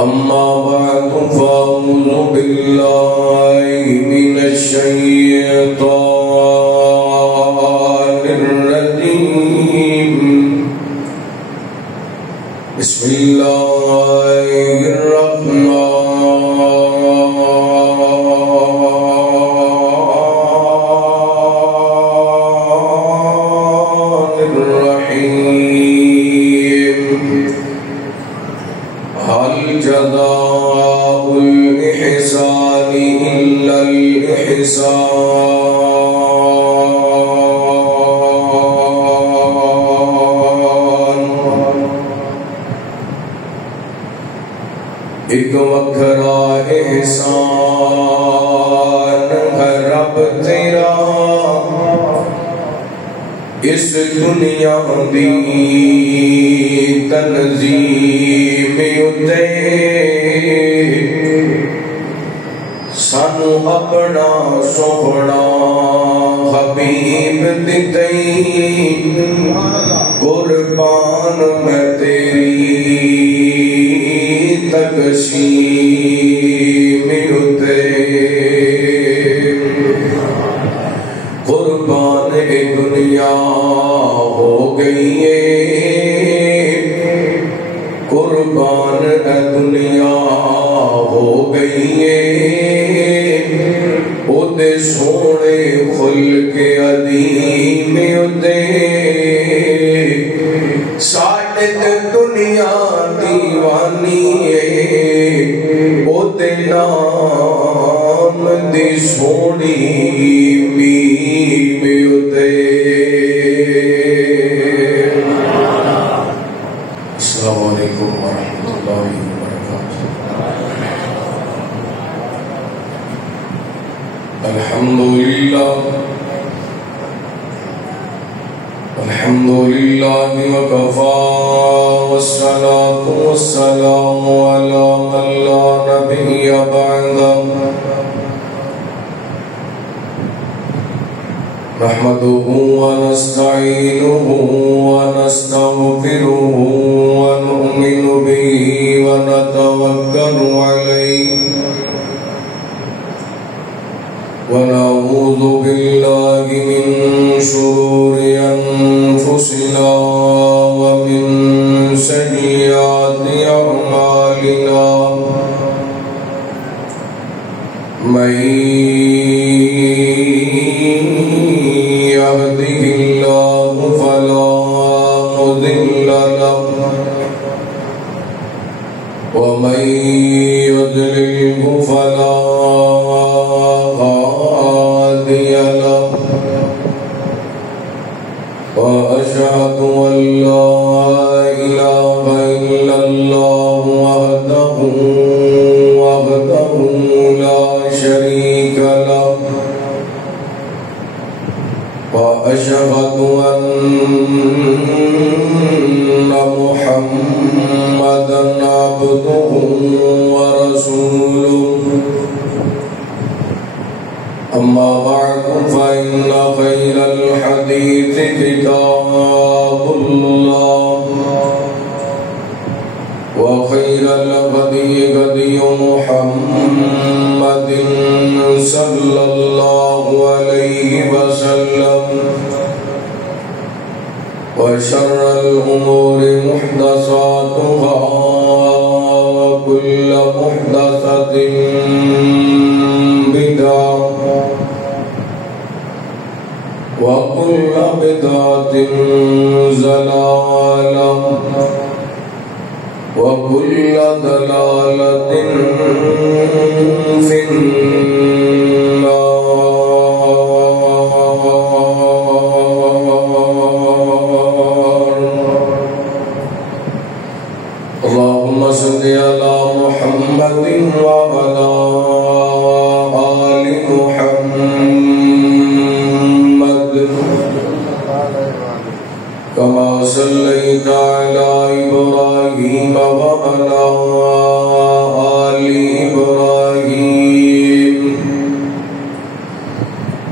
أما بعد فأعوذ بالله من الشيطان الرجيم بسم الله الرحمن الرحيم هل جزاء الإحسان إلا الإحسان ایک وکھرا احسان ہے رب تیرا اس دنیا دی تنظیم اتے سانو اپنا سوہنا حبیب دتئی قربان میں تیری تقسیم اتے قربان دنیا ہو گئی ہے قربان دنیا ہو گئی ہے او دے سونے خلق عظیم اتے ساڑھے دنیا دیوانی ہے او دے نام دی سونی میم اتے السلام علیکم ورحمۃ اللہ وبرکاتہ الحمد لله وكفى والصلاة والسلام على من لا نبي بعده نحمده ونستعينه ونستغفره ونؤمن به ونتوكل عليه ونعوذ بالله من شرور أنفسنا ومن سيئات أعمالنا من يهده الله فلا مضل له ومن يضلله فلا هادي له وأشهد أن لا إله إلا الله وحده لا شريك له وأشهد أن محمدا عبده ورسوله أما بعد فإن خير الحديث كتاب الله وخير الهدي هدي محمد صلى الله عليه وسلم وشر الأمور محدثاتها وكل محدثة بدعة وكل بدعة ضلالة وكل ضلالة في النار اللهم صل على محمد وعلى آل محمد كما صليت على إبراهيم وعلى آل إبراهيم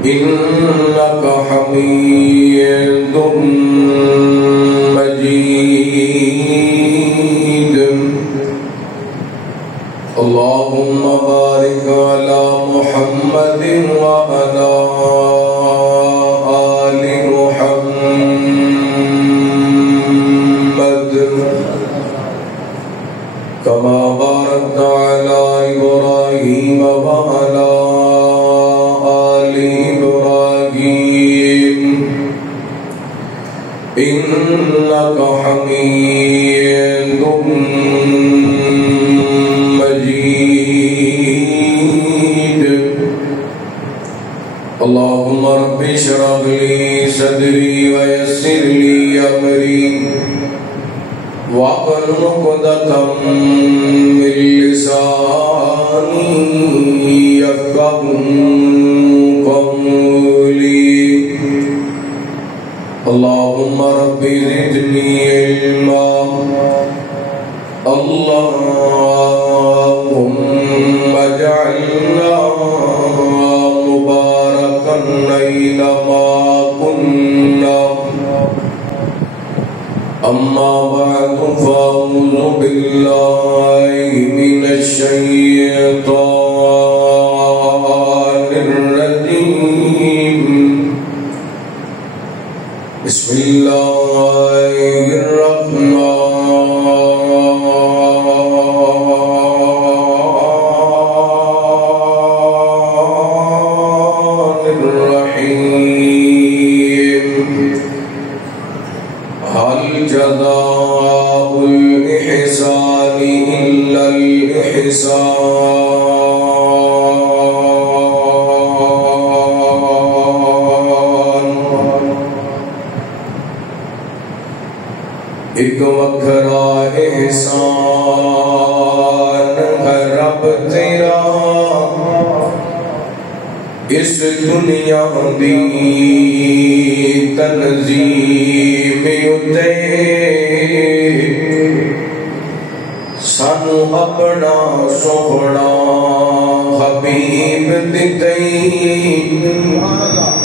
إنك حميد مجيد اللهم بارك على محمد وعلى آل محمد كما باركت على إبراهيم وعلى آل إبراهيم إنك حميد مجيد. اللهم رب اشرح لي صدري ويسر لي أمري واحلل عقدة من لساني يفقهوا قولي. اللهم رب زدني علما. اللهم اجعلنا مباركا أينما كنا. أما بعد فأعوذ بالله من الشيطان الرجيم. بسم الله الرحمن الرحيم. هل جزاء الإحسان إلا الإحسان. ایک وکھرا احسان ہے رب تیرا اس دنیا دی تنظیم اتے سانو اپنا سوہنا حبیب دتے.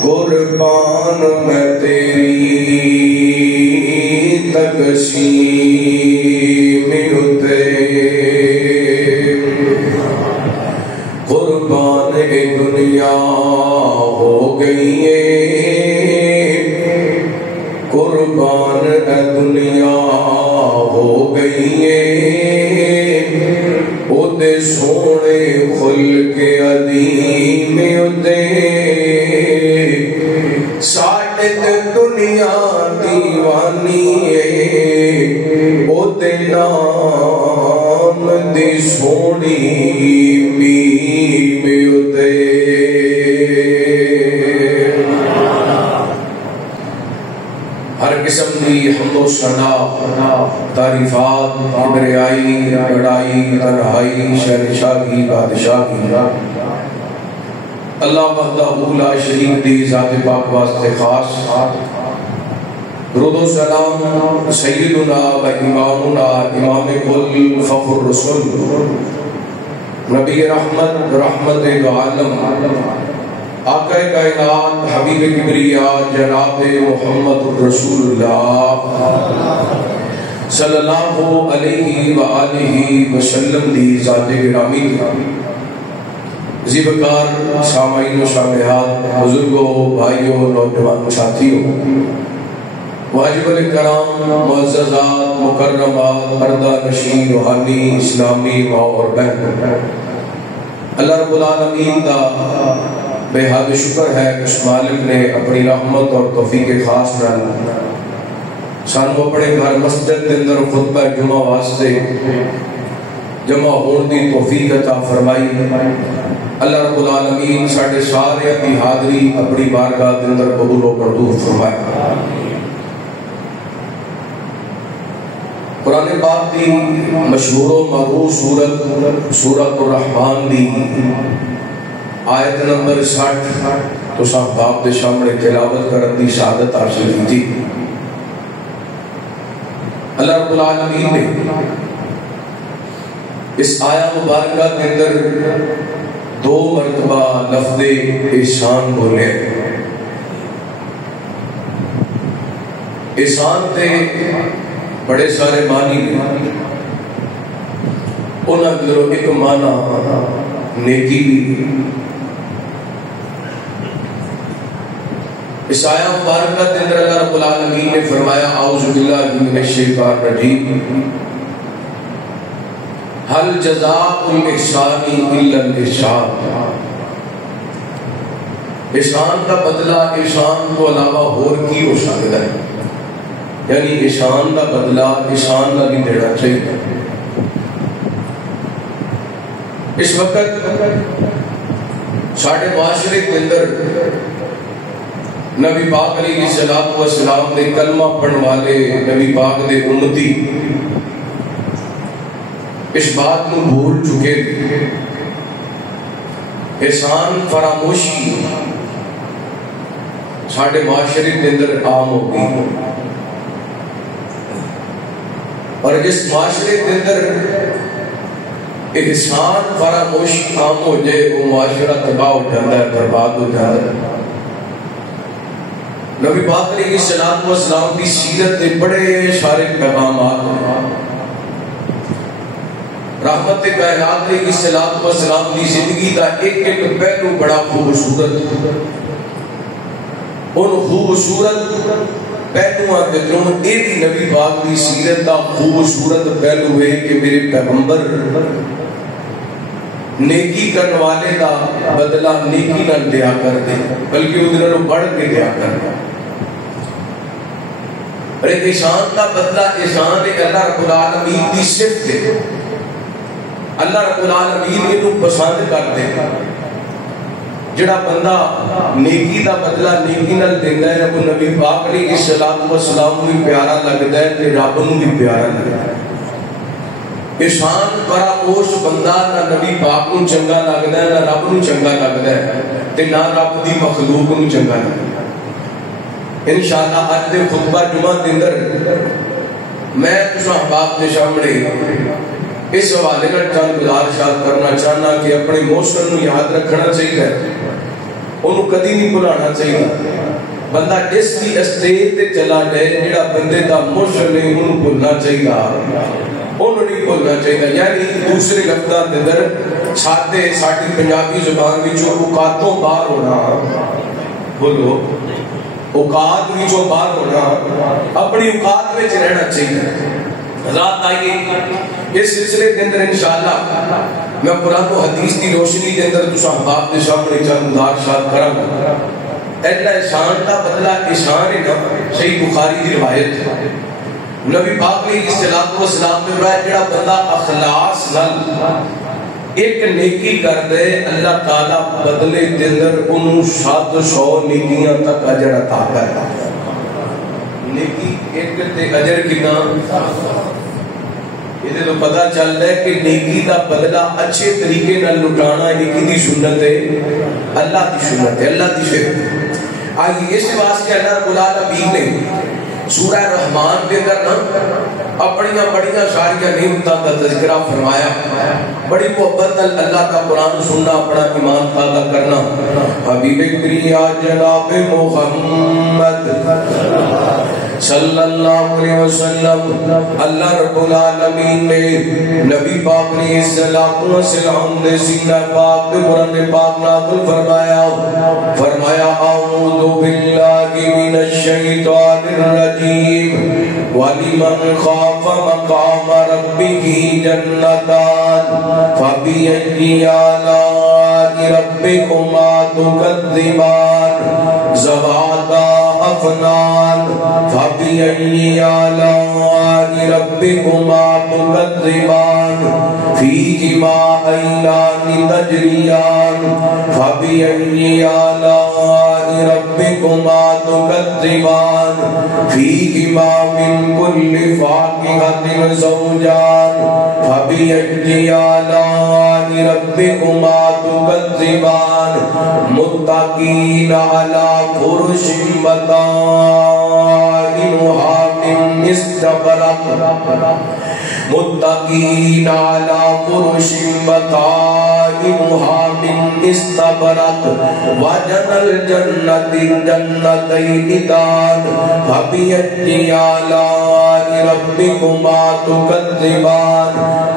قربان میں تیری تقسیم اتے. قربان دنیا ہو گئی ہے. قربان دنیا ہو گئی ہے. او دے سونے خلق عظیم اتے. ساڈے دنیا دیوانی ہے. او دے نام دی سونی میم اتے. ہر قسم دی حمد و ثنا تعریفات کبریائی بڑائی تنہائی شہنشاہی بادشاہی اللہ وحدہ لا شریک دی ذات پاک واسطے خاص. درود و سلام سیدنا و امامنا امام کل فخر رسول نبی رحمت رحمت دو عالم آقا کائنات حبیب کبریا جناب محمد رسول اللہ صلی اللہ علیہ وآلہ وسلم دی ذات گرامی. زیبکار سامعین و سامعات بزرگوں بھائیوں نوجوان ساتھیوں واجب الکرام معززات مکرمات پردہ نشین روحانی اسلامی ماں اور بہن، اللہ رب العالمین کا بے حد شکر ہے کہ اس مالک نے اپنی رحمت اور توفیق خاص نال سانو اپنے گھر مسجد کے اندر خطبہ جمعہ واسطے جمع ہونے دی توفیق عطا فرمائی. اللہ رب العالمین ساڈے سارے دی حاضری اپنی بارگاہ کے اندر قبول و مردود فرمائے. قرآن پاک دی مشہور و معروف سورۃ الرحمن دی آیت نمبر 60 تو صاحب باپ دے سامنے تلاوت کرن دی سعادت حاصل کی تھی. اللہ رب العالمین نے اس آیہ مبارکہ کے اندر 2 مرتبہ لفظ احسان بولے. احسان تے بڑے سارے معنی انہاں دلوں ایک معنی نیکی بھی اس آیہ مبارکہ کے اندر اللہ رب العالمین نے فرمایا اعوذ باللہ من الشیطان الرجیم هل جزاء الاحسان الا الاحسان احسان کا بدلہ احسان کو علاوہ اور کی ہو سکتا ہے یعنی احسان کا بدلہ احسان کا بھی دینا چاہیے اس وقت ساڑھے معاشرے کے اندر نبی پاک علیہ السلام نے کلمہ پڑھن والے نبی پاک دے امتی اس بات کو بھول چکے احسان فراموشی ساڑھے معاشرے کے اندر عام ہو گئی اور جس معاشرے کے اندر احسان فراموشی عام ہو جائے وہ معاشرہ تباہ ہو جاتا ہے برباد ہو جاتا ہے نبی پاک علیہ السلام کی سیرت کے بڑے سارے پیغامات رحمت کائنات علیہ السلام کی زندگی کا ایک ایک پہلو بڑا خوبصورت ان خوبصورت پہلووں کے جو یہ بھی نبی پاک کی سیرت کا خوبصورت پہلو ہے کہ میرے پیغمبر نیکی کرنے والے کا بدلہ نیکی نہ دیا کرتے بلکہ ادھر بڑھ کے دیا کرتے اور ایک احسان کا بدلہ احسان اللہ رب العالمین کی صفت ہے اللہ رب العالمین انہوں پسند کرتے ہیں جڑا بندہ نیکی دا بدلہ نیکی نال دیندا ہے وہ نبی پاک علیہ السلام کو بھی پیارا لگتا ہے تے رب نوں بھی پیارا لگتا ہے احسان فراموش بندہ نہ نبی پاک نوں چنگا لگتا ہے نہ رب نوں چنگا لگتا ہے تے نہ رب دی مخلوق نوں چنگا لگتا ہے انشاءاللہ اج دے خطبہ جمعہ دے اندر میں تساں احباب دے سامنے اس حوالے کا چند گزارشات کرنا چاہنا کہ اپنے موشن نو یاد رکھنا چاہیے انہوں کدی نہیں بھلانا چاہیے بندہ جس بھی اسٹیج تے چلا جائے جڑا بندے دا موشن نہیں انہوں بھولنا چاہیے انہوں نہیں بھولنا چاہیے یعنی دوسرے لفظاں دے اندر ساڈی پنجابی زبان وچوں اوقاتوں باہر ہونا بولو اوقات وچوں باہر ہونا اپنی اوقات وچ رہنا چاہیے رات آئیے اس سلسلے کے اندر انشاءاللہ میں قرآن و حدیث کی روشنی کے اندر تو صحباب کے سامنے چند مدارشات کرا گا ایڈا احسان کا بدلہ احسان ہے نا صحیح بخاری کی روایت ہے نبی پاک علیہ السلام نے فرمایا جڑا بندہ اخلاص نال ایک نیکی کر دے اللہ تعالیٰ بدلے کے اندر انہوں 700 نیکیاں تک اجر عطا کرتا ہے نیکی ایک تے اجر کتنا یہ تو پتہ چل رہا ہے کہ نیکی کا بدلہ اچھے طریقے نال لٹانا نیکی دی سنت ہے اللہ دی سنت ہے اللہ دی شریعت آئیے اس واسطے اللہ رب العالمین نے سورہ رحمان کے اندر اپنیاں بڑیاں ساریاں نعمتاں کا تذکرہ فرمایا بڑی محبت اللہ کا قرآن سننا اپنا ایمان تازہ کرنا حبیب کریم جناب محمد صلی اللہ علیہ وسلم اللہ رب العالمین نے نبی پاک علیہ السلام نے سینہ پاک قرآن پاک نازل فرمایا اعوذ باللہ من الشیطان الرجیم وَلِمَنْ خَافَ مَقَامَ رَبِّهِ جَنَّتَانِ فَبِأَيِّ آلَاءِ رَبِّكُمَا تُكَذِّبَانِ ذَوَاتَا أَفْنَانٍ فَبِأَيِّ آلَاءِ رَبِّكُمَا تُكَذِّبَانِ فِيهِمَا عَيْنَانِ تَجْرِيَانِ فَبِأَيِّ آلَاءِ رَبِّكُمَا تُكَذِّبَانِ فِيهِمَا مِنْ كُلِّ فَاكِهَةٍ زَوْجَانِ فَبِأَيِّ آلَاءِ رَبِّكُمَا تُكَذِّبَانِ مُتَّكِئِينَ عَلَى فُرُشٍ بَطَائِنُهَا مِنْ اسْتَبْرَقٍ متقین علی فرش بطائنها من استبرق وجن الجنت الجنتین دان فبأي آلاء ربکما تکذبان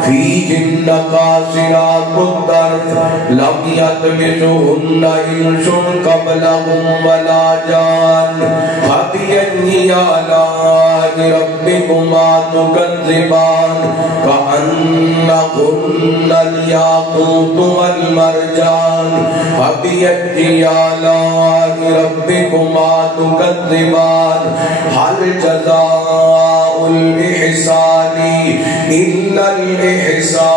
فيهن قاصرات الطرف لم يطمثهن إنس قبلهم ولا جان فبأي آلاء ربكما تكذبان كأنهن الياقوت والمرجان فبأي آلاء ربكما تكذبان هل جزاء الإحسان إلا الإحسان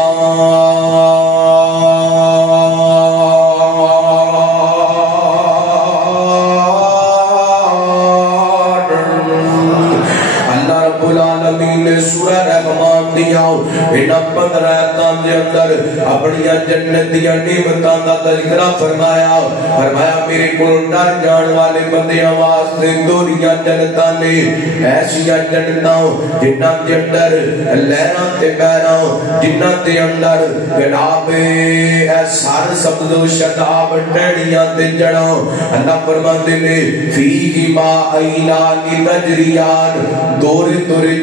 سورہ رحمان دیاؤ انہاں 15 آیاتاں دے اندر اپنی جنت دی نعمتاں دا تذکرہ فرمایا میرے کول ڈر جان والے بندیاں واسطے دوریاں جنتاں نے ایسیاں جنتاں جنہاں دے اندر لہراں تے بہراں جنہاں دے اندر جناب اے سر سبز و شاداب ٹہنیاں تے جڑاں اللہ فرماندے نے فیہما عینان تجریان دور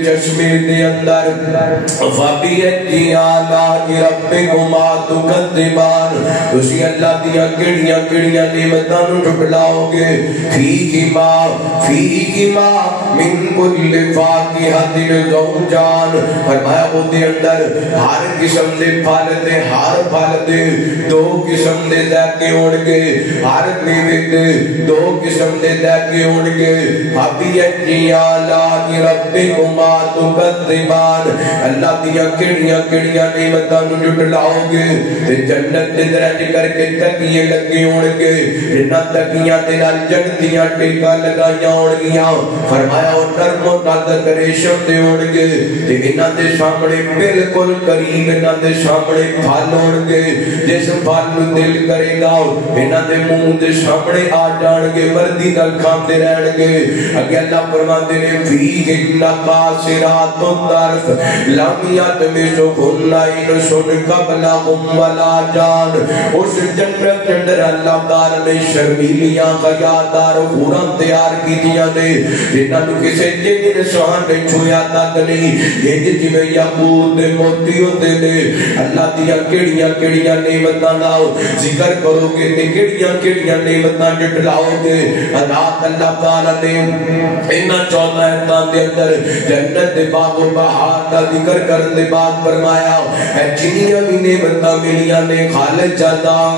چشمے دے اندر فبأي آلاء ربكما تكذبان تسی اللہ دیاں کیڑیاں کیڑیاں نعمتاں نوں ٹھٹلاؤ گے فیہما من کل فاکہۃ زوجان فرمایا او دے اندر ہر قسم دے پھل تے ہر پھل دے دو قسم دے ذائقے ہون گے ہر میوے دے دو قسم دے ذائقے ہون گے فبأي آلاء ربكما تكذبان اللہ دیا کیڑیاں کیڑیاں نعمتاں نوں جھٹلاؤ گے تے جنت دے درج کر کے تکیے لگے ہون گے انہاں تکیاں دے نال جنتیاں ٹیکا لگائیاں ہون گیاں فرمایا او نرم و نازک ریشم دے ہون گے تے انہاں دے سامنے بالکل قریب انہاں دے سامنے پھل ہون گے جس پھل نوں دل کرے گا انہاں دے منہ دے سامنے آ جان گے مردی نال کھاندے رہن گے اگے اللہ فرماندے نے فیہن قاصرات الطرف لم يطمثهن إنس قبلهم ولا جان اس جنت اندر اللہ تعالی نے شرمیلیاں خیادار حوراں تیار کیتیاں نے جنہاں نوں کسے جن انسان نے چھویا تک نہیں یہ جویں یاقوت تے موتی ہوندے نے اللہ دیاں کیڑیاں کیڑیاں نعمتاں دا ذکر کرو گے تے کیڑیاں کیڑیاں نعمتاں جٹلاؤ گے رات اللہ تعالی نے انہاں 14 آیاتاں دے اندر جنت دے باغ و بہار دا ذکر کرن دے بعد فرمایا اے جنیاں بھی نعمتاں ملیاں نے خالق جزاء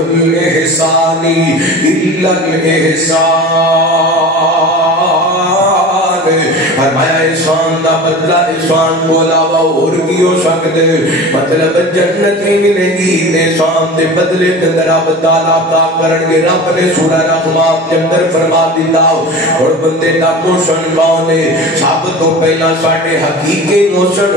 الاحسان الا الاحسان فرمایا احسان دا بدلہ احسان کو علاوہ اور کی ہو سکتے مطلب جنت ہی ملے گی احسان دے بدلے اندر رب تعالیٰ عطا کرن گے رب نے سورہ رحمان کے اندر فرما دیتا اور بندے دا موشن بانے سب تو پہلا ساڑھے حقیقی موشن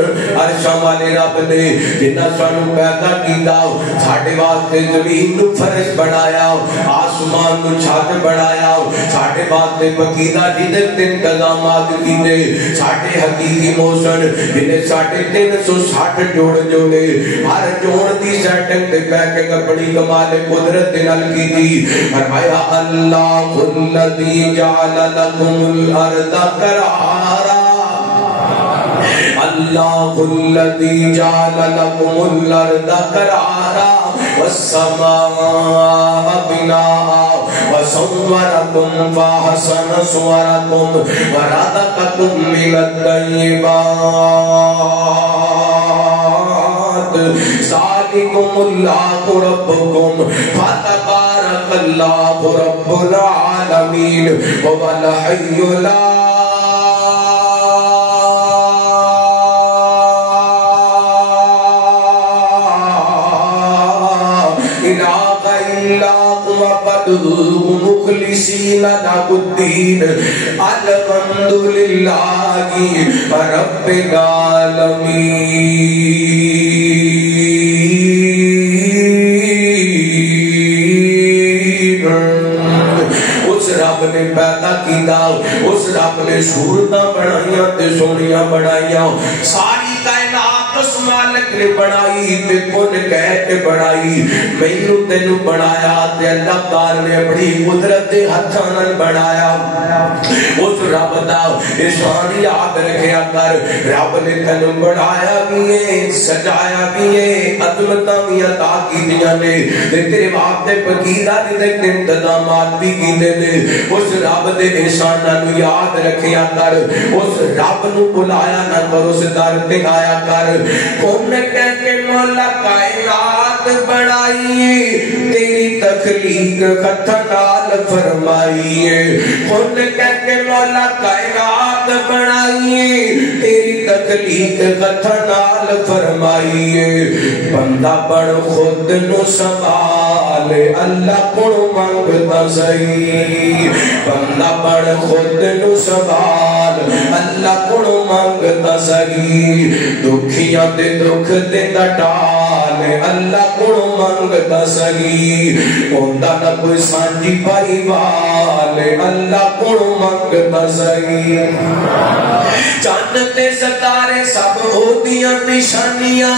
عرشاں والے رب نے جنہ سانو پیدا کیتا ساڑھے واسطے زمین نو فرش بڑھایا آسمان نو چھت بڑھایا ساڑھے واسطے پکیدہ رزق انتظامات کیتے ساڑھے حقیقی موشن جنہیں 360 جوڑ جوڑے ہر جوڑ دی سیٹنگ تے پیکنگ اپنی کمال قدرت نال کی تھی فرمایا اللہ الذی جعل لکم الارض قرارا اللہ الذی جعل لکم الارض قرارا والسماء بناء وصوركم فاحسن صوركم ورزقكم من الطيبات ذلكم الله ربكم فتبارك الله رب العالمين هو الحي لا مخلصین له الدین الحمد للہ رب العالمین اس رب نے پیدا کیتا اس رب نے صورتاں بنائیاں تے سونیاں بنائیاں ساری کائنات اس مالک نے بنائی تے کون کہہ کے بنائی مینوں تینوں بنایا تے اللہ تعالی نے اپنی قدرت دے ہتھاں نال بنایا اس رب دا احسان یاد رکھیا کر رب نے تینوں بنایا بھی ہے سجایا بھی ہے عظمتاں بھی عطا کیتیاں نے تے تیرے واسطے پکیدہ دے انتظامات بھی کیتے نے اس رب دے احساناں نوں یاد رکھیا کر اس رب نوں بلایا نہ کر اس در تے آیا کر کون کہہ کے مولا کائنات بنائی تیری تخلیق ہتھاں نال فرمائی ہے کون کہہ کے مولا کائنات بنائی تیری تخلیق ہتھاں نال فرمائی ہے بندہ بڑ خود نو سوال اللہ کو منگتا سہی بندہ بڑ خود نو سوال اللہ کو منگتا سہی دکھیاں دے دکھ دے ٹال اللہ کو منگتا سہی ہوندا نہ کوئی سانجی بھائی وال اللہ کو منگتا سہی چاند تے ستارے سب ہوندیاں نشانیاں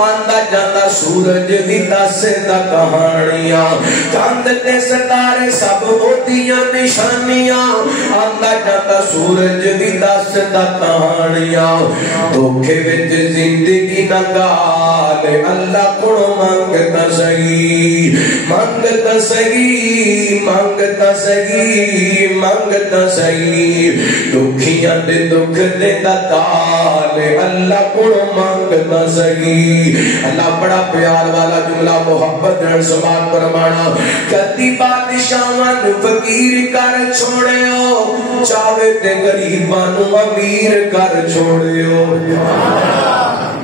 آندا جاندا سورج بھی دسدا کہانیاں چاند تے ستارے سب ہوندیاں نشانیاں آندا جاندا سورج بھی دسدا کہانیاں دھوکے وچ زندگی نہ گال اللہ کو منگتا سہی منگتا سہی منگتا سہی منگتا سہی دکھیاں دے دکھ دے تال اللہ کو منگتا سہی اللہ بڑا پیار والا جملہ محبت نال سماعت فرمانا کدی بادشاہاں نوں فقیر کر چھوڑیو چاہے تے غریباں نوں امیر کر چھوڑیو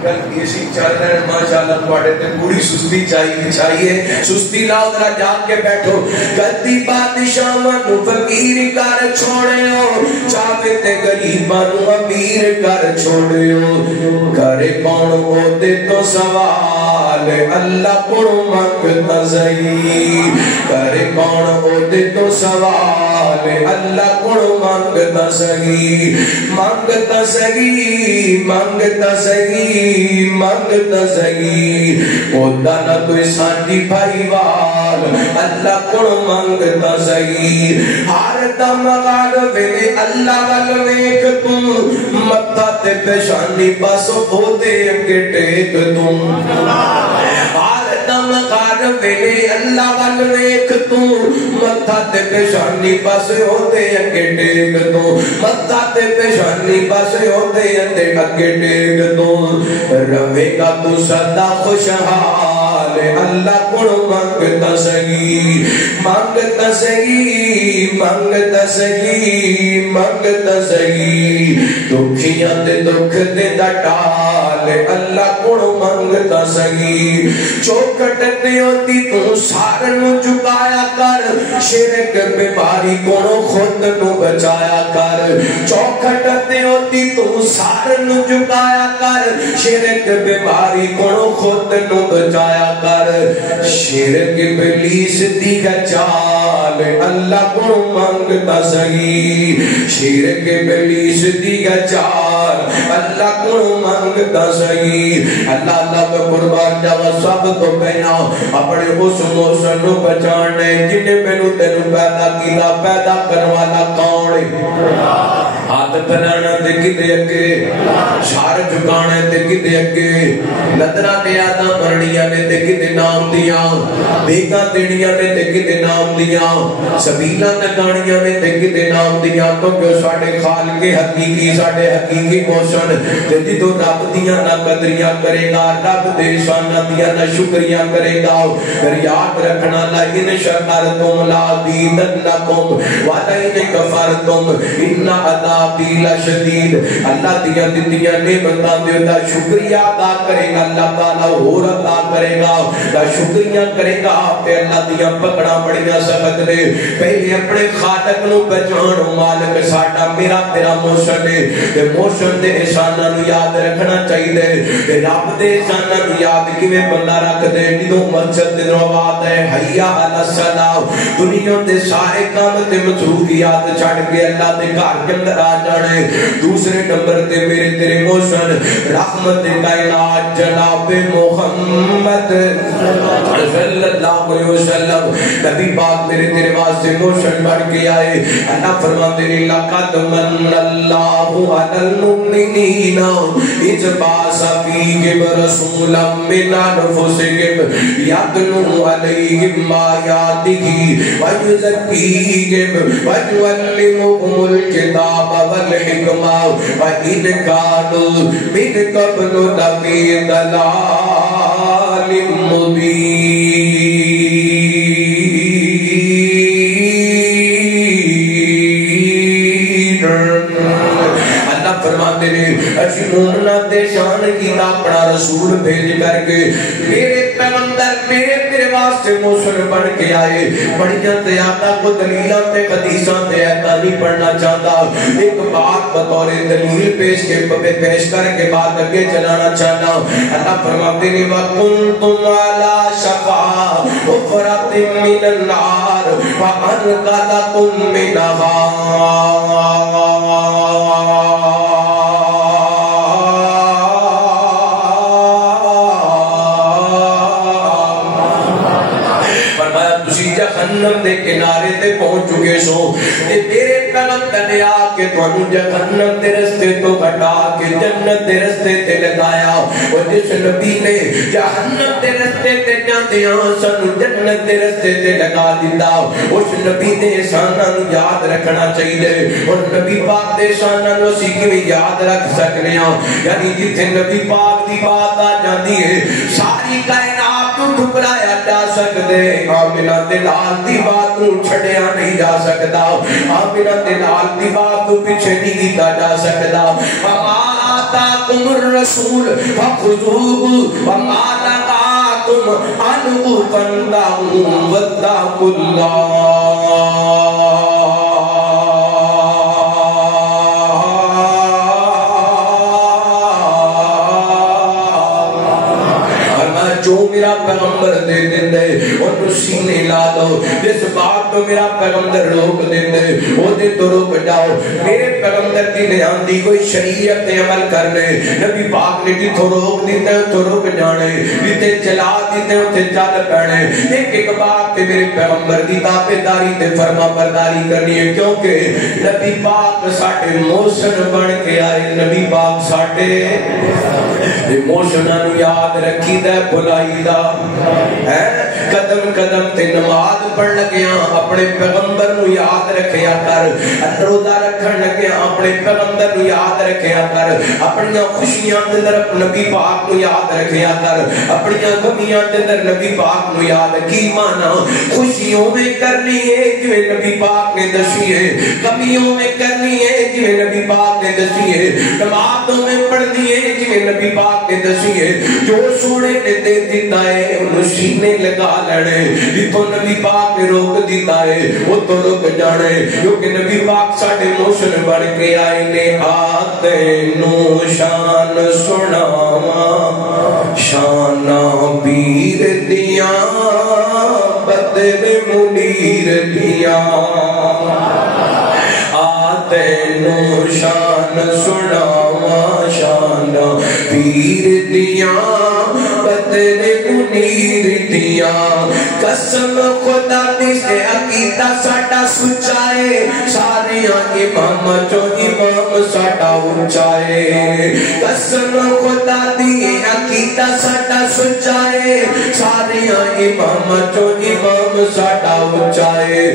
اسی چل رہے ہیں ماشاءاللہ تواڈے تے پوری سستی چاہیے سستی لاؤ ذرا جاگ کے بیٹھو کدی بادشاہاں نوں فقیر کر چھوڑیو چاہے تے غریباں نوں امیر کر چھوڑیو کرے کون ہوتے تو سوال اللہ کو منگتا سہی کرے کون ہوتے تو سوال اللہ کو منگتا سہی منگتا سہی منگتا سہی منگتا سہی ہوتا نہ کوئی سانجی بھائی وال اللہ کو منگتا سہی ہر دم غار ویلے اللہ ول ویکھ تم متھا تے پیشانی بس ہوتے اگے ٹیک تم ہر دم غار ویلے اللہ ول ویکھ تم متھا تے پیشانی بس ہوتے اگے ٹیک تم متھا تے پیشانی بس ہوتے اگے ٹیک تم رہے گا تو سدا خوشحال اللہ کو منگتا سہی منگتا سہی منگتا سہی منگتا سہی دکھیاں دے دکھ دے ٹال اللہ کو منگتا سہی چوکھٹ تے ہوتی تو سار نو جھکایا کر شرک بیماری کو خود نو بچایا کر چوکھٹ تے ہوتی تو سار نو جھکایا کر شرک بیماری کو خود نو بچایا کر شرک ابلیس دی چال اللہ کو منگتا سہی شرک ابلیس دی چال اللہ کو منگتا سہی اللہ اللہ کا قربان جاوا سب تو پہنا اپنے اس موسن نو بچانے جنہیں مینوں تینوں پیدا کیتا پیدا کرنے والا کون ہے ہاتھ پھیلانا تے کدے اگے سر جھکانا تے کدے اگے نظراں تے یاداں مرنیاں نے تے کدے نام دیاں بیگاں دینیاں نے تے کدے نام دیاں سبیلاں لگانیاں نے تے کدے نام دیاں کیونکہ ساڈے خالق حقیقی ساڈے حقیقی موشن تے جدوں رب دیاں نہ قدریاں کرے گا رب دے شاناں دیاں نہ شکریاں کرے گا پھر یاد رکھنا لئن شکرتم لازیدنکم ولئن کفرتم ان عذابی لشدید اللہ دیاں دتیاں نعمتاں دے دا شکریہ ادا کرے گا اللہ تعالی اور عطا کرے گا دا شکریہ کرے گا تے اللہ دیاں پکڑاں بڑیاں سخت نے پہلے اپنے خالق نو پہچان مالک ساڈا میرا تیرا موشن ہے تے موشن دے احساناں نو یاد رکھنا چاہیے تے رب دے احساناں نو یاد کیویں بندہ رکھ دے جدوں مسجد دے روات ہے حیا علی الصلاۃ دنیا دے سارے کام تے مصروفیات چھڈ کے اللہ دے گھر دے اندر آ جانے دوسرے نمبر تے میرے تیرے موشن رحمت کائنات جناب محمد صلی اللہ علیہ وسلم نبی پاک میرے تیرے واسطے موشن بن کے آئے اللہ فرماتے ہیں لقد من اللہ علی المؤمنین اذ بعث فیہم رسولا من انفسہم یتلو علیہم آیاتہ ویزکیہم ویعلمہم الکتاب والحکمہ وإن كانوا من قبل لفي ضلال مبين اللہ فرماتے ہیں اسی مومنہ دے شان کی اپنا رسول بھیج کر کے میرے پیغمبر میرے واسطے موصل بن کے آئے بڑیاں تے آتا کو دلیلاں تے حدیثاں تے ایتا نہیں پڑھنا چاہتا ایک بات بطور دلیل پیش کر کے بات آگے چلانا چاہتا اللہ فرماتے ہیں وَكُنْتُمْ عَلَى شَفَا حُفْرَةٍ مِّنَ النَّارِ فَأَنْقَذَكُم مِّنْهَا جہنم دے کنارے تے پہنچ چکے سو تے تیرے پیغمبر نے آ کے تانوں جہنم دے رستے تو ہٹا کے جنت دے رستے تے لگایا اور جس نبی نے جہنم دے رستے تے جاندیاں سانوں جنت دے رستے تے لگا دتا اس نبی دے شاناں نوں یاد رکھنا چاہیے اور نبی پاک دے شاناں نوں اسی کیویں یاد رکھ سکنے ہاں یعنی جتھے نبی پاک دی بات آ جاندی ہے ساری کائنات نوں ٹھکرایا جا سکدے آمنہ دے لال دی بات نوں چھڑیا نہیں جا سکدا آمنہ دے لال دی بات نوں پیچھے نہیں کیتا جا سکدا وما آتاکم الرسول فخذوہ وما نہاکم عنہ فانتہوا واتقوا اللہ جو میرا پیغمبر دے دے اور سینے لا دو جس بات تو میرا پیغمبر روک دے وہ دے تو روک جاؤ میرے پیغمبر دی نیان دی کوئی شریعت عمل کرنے نبی پاک نے کی تو روک دیتے ہیں تو روک جانے دیتے چلا دیتے ہیں تے چل پڑھنے ایک بات تے میرے پیغمبر دی تابعداری تے فرما برداری کرنی ہے کیونکہ نبی پاک ساٹھے موشن بن کے آئے نبی پاک ساٹھے موشنہ نو یاد رکھی دے بلائی دا قدم قدم تے نماز پڑھ لگیاں اپنے پیغمبر نو یاد رکھیا کر روزہ رکھن لگیاں اپنے پیغمبر نو یاد رکھیا کر اپنی خوشیاں دے اندر نبی پاک نو یاد رکھیا کر اپنی غمیاں دے اندر نبی پاک نو یاد کی مانا خوشیوں میں کرنی ہے جو نبی پاک نے دسی ہے غمیوں میں کرنی ہے جو نبی پاک نے دسی ہے نمازوں میں پڑھنی ہے جو نبی پاک نے دسی ہے جو سونے نے دے دیتا ہے انہوں سینے لگا لڑے جتوں نبی پاک نے روک دیتا ہے وہ تو روک جانے کیونکہ نبی پاک ساڑھے موشن بڑھ کے آئے نے آتے نو شان سناوا شانہ پیر دیا بدر منیر دیا آتے نو شان سناوا شانہ پیر دیا بدر منیر دیا قسم خدا دی سے عقیدہ ساڑا سچائے ساریاں امام جو امام ساڑا اچائے قسم خدا دی عقیدہ ساڑا سچائے ساریاں امام جو امام ساڑا اچائے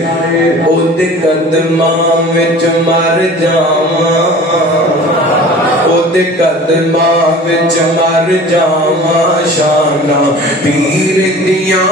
او دے قدماں وچ مر جاواں او دے قدماں وچ مر جاواں شانہ پیر دیاں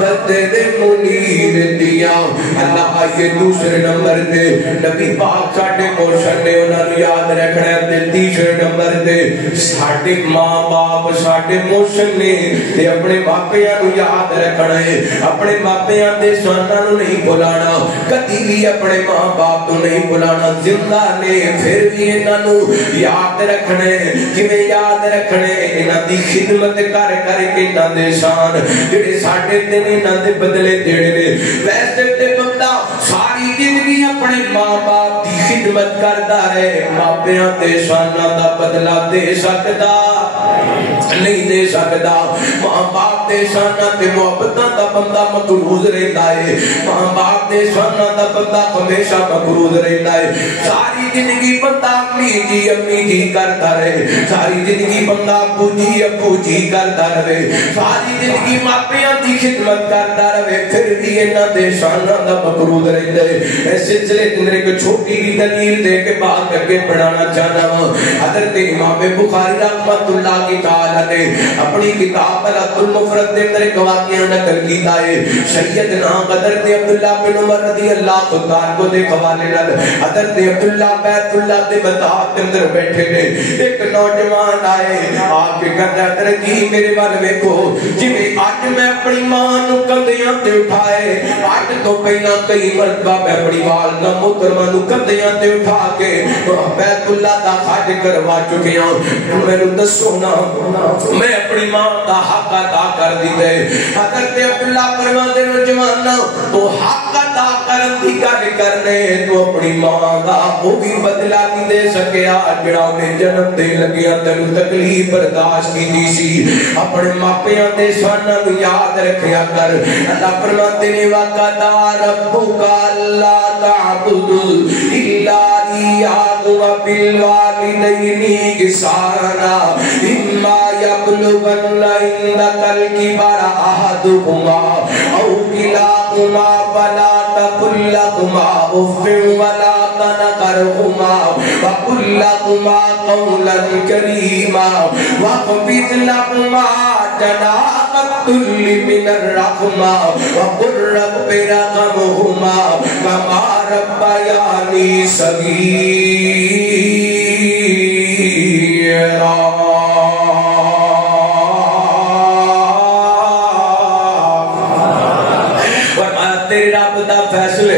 بدر منیر دیا اللہ آئیے دوسرے نمبر دے نبی پاک ساڑھے موشن نے انہوں نے یاد رکھنا ہے تیسرے نمبر دے ساڑھے ماں باپ ساڑھے موشن نے تے اپنے باپیاں نو یاد رکھنا ہے اپنے باپیاں دے سانہ نو نہیں بلانا کدی بھی اپنے ماں باپ نو نہیں بلانا زندہ نے پھر بھی انہوں نو یاد رکھنا ہے کہ میں یاد رکھنا ہے انہوں دی خدمت کر کر کے انہوں دے شان جڑے ساڑھے دن انہوں دے بدلے دیڑے نے ویسے تے بندہ ساری زندگی اپنے ماں باپ دی خدمت خدمت کرتا رہے ماپیاں تے شاناں دا بدلہ دے سکدا نہیں دے سکدا ماں باپ دے شاناں تے محبتاں دا بندہ مقروض رہندا ہے ماں باپ دے شاناں دا بندہ ہمیشہ مقروض رہندا ہے ساری زندگی بندہ امی جی کرتا رہے ساری زندگی بندہ ابو جی کرتا رہے ساری زندگی ماپیاں دی خدمت کرتا رہے پھر بھی انہاں دے شاناں دا مقروض رہندا ہے اس سلسلے اندر ایک چھوٹی سی دلیل دے کے بات اگے بڑھانا چاہنا ہوں حضرت امام بخاری رحمۃ اللہ کی تعالی نے اپنی کتاب الادب المفرد کے اندر ایک واقعہ نقل کیتا ہے سیدنا حضرت عبداللہ بن عمر رضی اللہ تعالی عنہ کے حوالے نال حضرت عبداللہ بیت اللہ کے مطاف کے اندر بیٹھے نے ایک نوجوان آئے آپ کے کہتا ہے جی میرے وال ویکھو جویں اج میں اپنی ماں نو کندھیاں تے اٹھائے اج تو پہلا کئی مرتبہ میں اپنی والدہ محترمہ نو کندھیاں تے اٹھا کے بیت اللہ دا حج کروا چکے ہوں میرے دسو نا میں اپنی ماں دا حق ادا کر دیتے حضرت عبداللہ فرماتے نوجوان تو حق ادا کرن دی گل کرنے تو اپنی ماں دا وہ بھی بدلہ نہیں دے سکیا جڑا انہیں جنم دے لگیا تینوں تکلیف برداشت کی سی اپنے ماپیاں دے شاناں نو یاد رکھیا کر اللہ فرماتے نے وَقَضَىٰ رَبُّكَ أَلَّا تَعْبُدُوا إِلَّا إِيَّاهُ وَبِالْوَالِدَيْنِ إِحْسَانًا إِمَّا يَبْلُغَنَّ عِندَكَ الْكِبَرَ أَحَدُهُمَا أَوْ كِلَاهُمَا فَلَا تَقُل لَّهُمَا أُفٍّ وَلَا تَنْهَرْهُمَا وَقُل لَّهُمَا قَوْلًا كَرِيمًا وَاخْفِضْ لَهُمَا جناح الذل من الرحمة وقل رب ارحمهما كما ربياني صغيرا تیرے رب دا فیصلے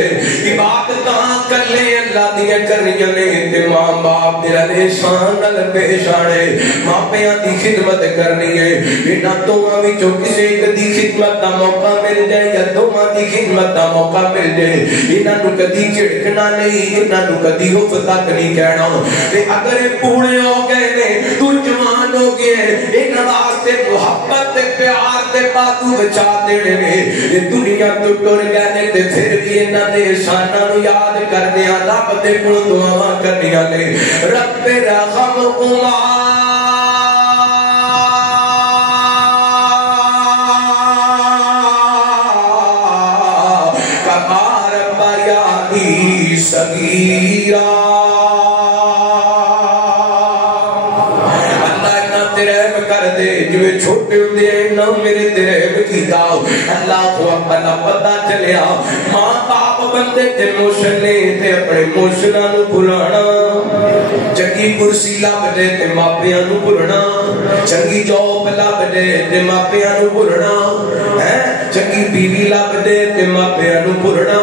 عبادتاں کلے اللہ دیاں کرنیاں نے تے ماں باپ تیرا احسان نال پیش آنے ماپیاں دی خدمت کرنی ہے انہاں دوواں وچوں کسے ایک دی خدمت دا موقع مل جائے یا دوواں دی خدمت دا موقع مل جائے انہاں نو کدی جھڑکنا نہیں انہاں نو کدی اف تک نہیں کہنا تے اگر پونے ہو گئے نے تو جوان ہو گئے انہاں واسطے محبت تے پیار تے باتو بچا دینے نے یہ دنیا تو ٹر گئے نے تے پھر بھی انہاں دے احساناں نو یاد کردے آں رب دے کول دعاواں کرنیاں نے رب رحمہما کما ربیانی صغیرا چھوٹے ہوتے ہیں نہ میرے تیرے بکیتا اللہ کو اپنا پتہ چلیا ماں باپ بندے تے موشنے تے اپنے موشنہ نو بھلانا چنگی کرسی لب دے تے ماپیاں نو بھلنا چنگی جاب لب دے تے ماپیاں نو بھلنا چنگی بیوی لب دے تے ماپیاں نو بھلنا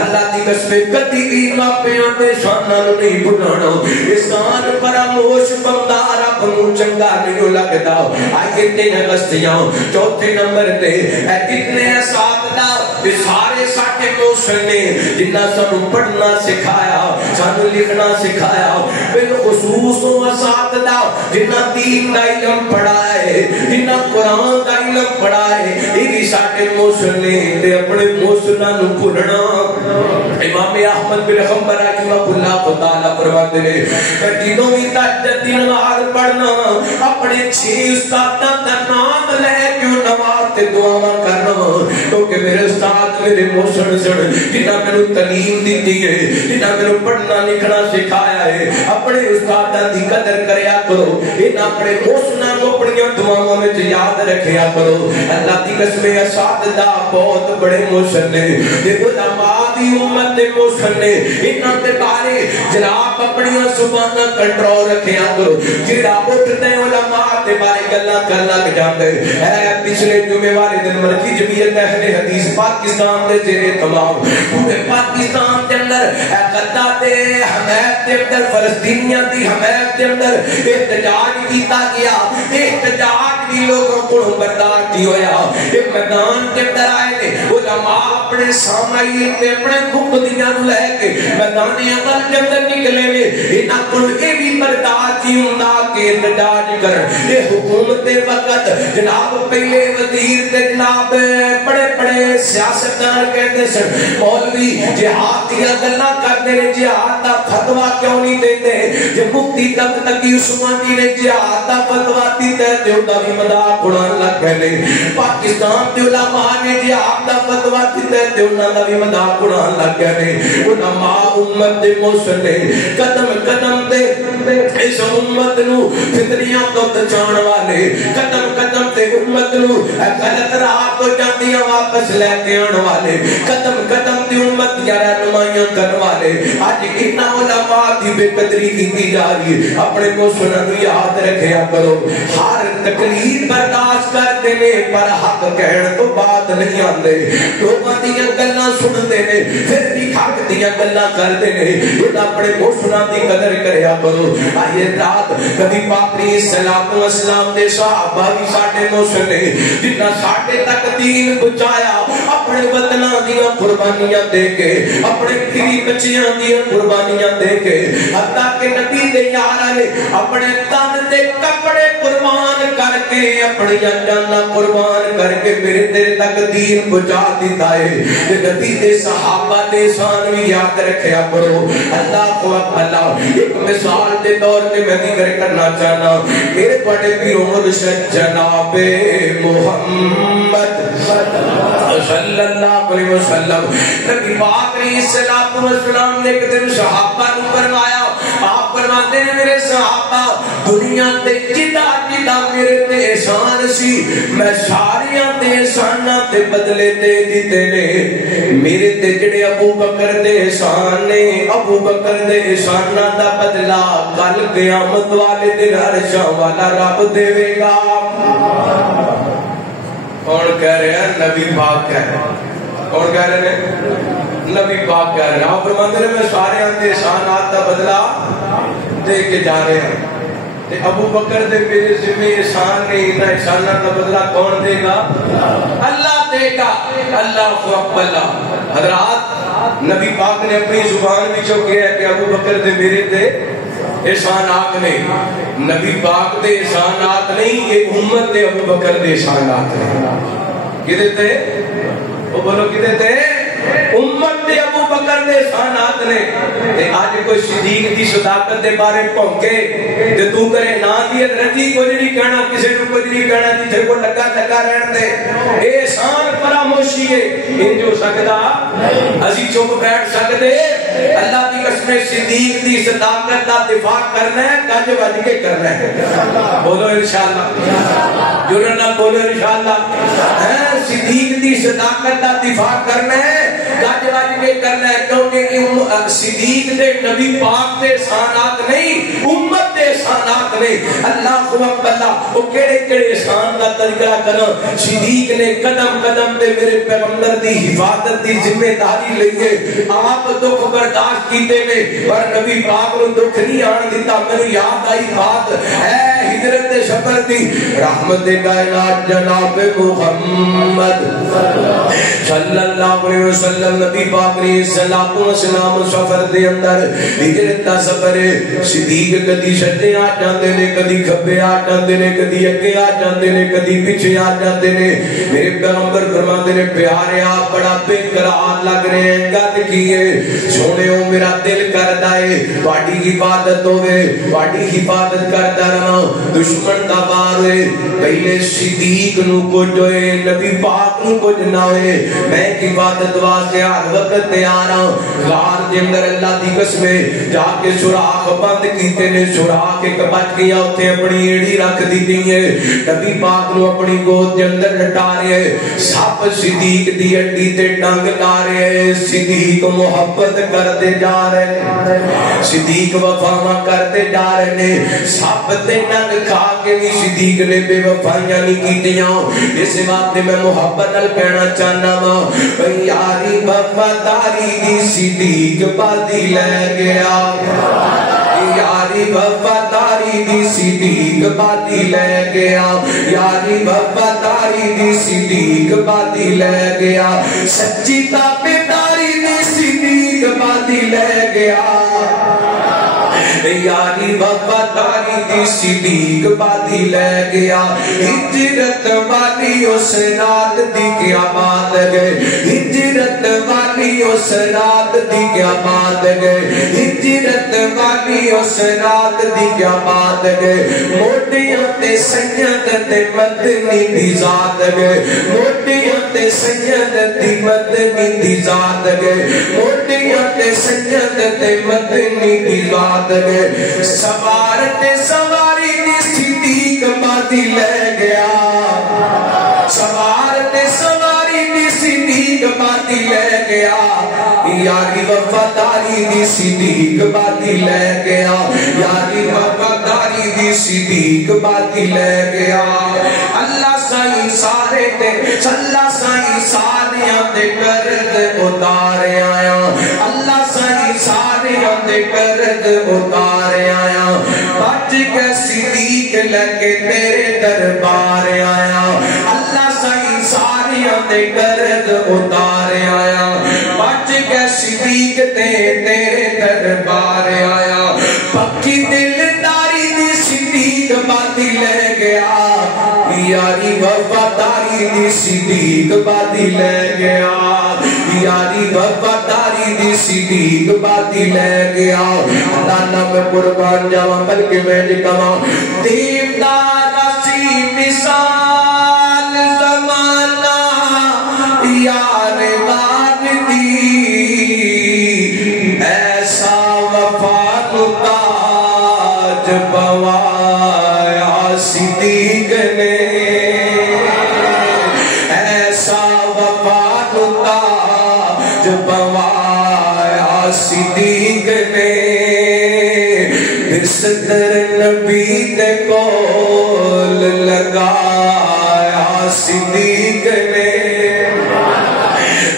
اللہ دی قسم کدی بھی ماپیاں تے شاناں نو نہیں بھلانا احسان فراموش بندہ رب نو چنگا نہیں لگدا آئیے تین غستیاں چوتھے نمبر تے اے کتنے اساتذہ سارے ساٹھے موشن نے جنہ سانو پڑھنا سکھایا سانو لکھنا سکھایا بالخصوص اساتذہ جنہ دین دا علم پڑھائے جنہ قرآن دا علم پڑھائے یہ بھی ساٹھے موشن نے تے اپنے موشنہ نو بھولنا امام احمد بن حنبل رحمہ اللہ تعالی فرماتے ہیں جنوں بھی تہجد دی نماز پڑھنا اپنے 6 استاداں دا نام لے کے نماز تے دعاواں کرنا کیونکہ میرے استاد میرے موشن سن جنہاں میرے تعلیم دیتی ہے جنہاں میرے پڑھنا لکھنا سکھایا ہے اپنے استاداں دی قدر کریا کرو انہاں اپنے موشناں کو اپنی دعاواں وچ یاد رکھیا کرو اللہ دی قسم اساتذہ بہت بڑے موشن نے تے علماء دی امت دے موشن نے انہاں دے بارے جناب اپنی زباناں کنٹرول رکھیا کرو جڑا اٹھدے علماء دے بارے گلاں کرن لگ جاندے اے پچھلے جمعے والے دن مرکزی جمعیت اہل حدیث پاکستان دے زیر تمام پورے پاکستان دے اندر غزہ تے حمایت دے اندر فلسطینیاں دی حمایت دے اندر احتجاج کیتا گیا احتجاج بھی لوگوں کو برداشت نہیں ہویا ایک میدان کے اندر آئے نے علماء اپنے سامعین تے اپنے اپنے دکھ دیاں نو لے کے میدان عمل دے اندر نکلے نے انہاں کول اے بھی برداشت ہی ہوندا کہ احتجاج کر اے حکومت دے وقت جناب پہلے وزیر تے جناب بڑے بڑے سیاستدان کہندے سن مولوی جہاد دی گلاں کردے نے جہاد دا فتوا کیوں نہیں دیندے جے مفتی تقی عثمانی نے جہاد دا فتوا دیتا تے اوندا بھی مذاق اڑان لگ گئے پاکستان دے علماء نے جہاد دا فتوا دیتا تے انہاں دا بھی مذاق اڑان لگ گئے علماء امت دے موسلے قدم قدم تے اس امت نو فتنیاں تو بچان والے قدم قدم تے امت نو غلط راہ تو جاندیاں واپس لے کے آن والے قدم قدم تے امت یا رہنمائیاں کرن والے اج اتنا علماء دی بے قدری کی جا رہی ہے اپنے کو سنن یاد رکھیا کرو ہر تکلیف برداشت کرتے نے پر حق کہن تو بات نہیں آندے لوگاں دیاں گلاں سنتے نے پھر بھی حق دیاں گلاں کرتے نے یہ اپنے کو سنن دی قدر کریا کرو آئیے رات کبھی پاک علیہ الصلوۃ والسلام دے صحابہ بھی ساڈے کو سنے جتنا ساڈے تک دین پہنچایا اپنے وطناں دیاں قربانیاں دے کے اپنے بیوی بچیاں دیاں قربانیاں دے کے حتیٰ کہ نبی دے یاراں نے اپنے تن دے کپڑے قربان کر کے اپنی جاناں قربان کر کے میرے تیرے تک دین پہنچا دیتا ہے تے نبی دے صحابہ دے شان بھی یاد رکھیا کرو اللہ اکبر ایک مثال دے طور پہ میں ذکر کرنا چاہنا میرے بڑے پیر مرشد جناب محمد صلی اللہ علیہ وسلم نبی پاک علیہ الصلوۃ والسلام نے ایک دن صحابہ کو فرمایا آپ فرماتے ہیں میرے صحابہ دنیا تے جدا جدا میرے تے احسان سی میں ساریاں تے احساناں تے بدلے دے دیتے نے میرے تے جڑے ابو بکر دے احسان نے ابو بکر دے احساناں دا بدلہ کل قیامت والے دن عرشاں والا رب دے گا کون کہہ رہے ہیں نبی پاک کہہ رہے ہیں کون کہہ رہے ہیں نبی پاک کہہ رہے ہیں آپ فرماتے ہیں میں سارے اندے احسانات کا بدلہ دے کے جا رہے ہیں تے ابو بکر دے میرے ذمہ احسان نے اتنا احسانات کا بدلہ کون دے گا اللہ دے گا اللہ اکبر حضرات نبی پاک نے اپنی زبان میں جو کہا ہے کہ ابو بکر دے میرے دے احسانات نہیں نبی پاک دے احسانات نہیں یہ امت دے ابو بکر دے احسانات ہیں کدے تے وہ بولو کدے تے امت دے ابو بکر دے احسانات نے تے آج کوئی صدیق دی صداقت دے بارے پھونکے تے تو کرے نا دی رضی کچھ نہیں کہنا کسی نے کچھ نہیں کہنا جتھے کو لگا لگا رہن دے احسان فراموشی ہے ان جو سکتا اسی چپ بیٹھ سکتے اللہ کی قسم صدیق دی صداقت دا دفاع کرنا ہے گج وج کے کرنا ہے بولو انشاءاللہ جڑنا نہ بولو انشاءاللہ صدیق دی صداقت دا دفاع کرنا ہے گج وج کے کرنا ہے کیونکہ صدیق دے نبی پاک دے احسانات نہیں امت دے احسانات نہیں اللہ اکبر وہ کیڑے کیڑے احسان دا تذکرہ کرنا صدیق نے قدم قدم تے میرے پیغمبر دی حفاظت دی ذمہ داری لئیے آپ دکھ برداشت کیتے نے پر نبی پاک نو دکھ نہیں آن دیتا میرے یاد آئی بات ہے ہجرت سفر دی رحمت کائنات جناب محمد صلی اللہ علیہ وسلم نبی پاک علیہ الصلوۃ والسلام سفر دے اندر ہجرت دا سفر صدیق کدی سجے آ جاندے نے کدی کھبے آ جاندے نے کدی اگے آ جاندے نے کدی پیچھے آ جاندے نے میرے پیغمبر فرماندے نے پیارے آپ بڑا بے قرار لگ رہے ہیں گل کی ہے سونےو میرا دل کردا ہے تہاڈی عبادت ہوے تہاڈی حفاظت کردا رہاں دشمن دا وار ہوئے پہلے صدیق نو کچھ ہوئے نبی پاک نو کچھ نہ ہوئے میں عبادت واسطے ہر وقت تیار ہاں غار دے اندر اللہ دی قسم جا کے سوراخ بند کیتے نے سوراخ ایک بچ گیا اوتھے اپنی ایڑی رکھ دتی ہے نبی پاک نو اپنی گود دے اندر لٹا رہے سب صدیق دی ہڈی تے ڈنگ لا رہے صدیق محبت کرتے جا رہے ہیں صدیق وفاواں کرتے جا رہے ہیں سب تے ڈنگ کھا کے بھی صدیق نے بے وفائیاں نہیں کیتیاں اس بات میں محبت نال کہنا چاہنا وا یاری وفاداری دی صدیق بادی لے گیا یاری وفاداری دی صدیق بادی لے گیا یاری وفاداری دی صدیق بادی لے گیا سچی تابعداری دی صدیق بادی لے گیا یاری وفاداری دی صدیق بادی لے گیا ہجرت والی اس رات دی کیا بات گئے ہجرت والی اس رات دی کیا بات گئے ہجرت والی اس رات دی کیا بات گئے موٹیاں تے سید تے مدنی دی ذات گئے موٹیاں تے سید تے مدنی دی ذات گئے موٹیاں تے سید تے مدنی دی ذات گئے سوار تے سواری دی صدیق بادی لے گیا سوار تے سواری دی صدیق بادی لے گیا یاری وفاداری دی صدیق بادی لے گیا یاری وفاداری دی صدیق بادی لے گیا اللہ سائیں سارے تے اللہ سائیں ساریاں تے کرد اتارے آیا اللہ سائیں ساریاں تے کرد اتارے آیا بچ کے صدیق لگے تیرے دربار آیا اللہ سائیں ساریاں تے کرد اتارے آیا بچ کے صدیق تے تیرے دربار آیا پکی دلداری دی صدیق بادی لے گیا یاری وفاداری دی صدیق بادی لے گیا یاری وفاداری دی صدیق بادی لے گیا اللہ نہ میں قربان جاواں بلکہ میں نکواں دیدار سی مثال زمانہ یار غار دی ایسا وفا کو تاج پوایا صدیق نے ایسا وفا کو تاج پوایا صدیق نے بستر نبی دے کول لگایا صدیق نے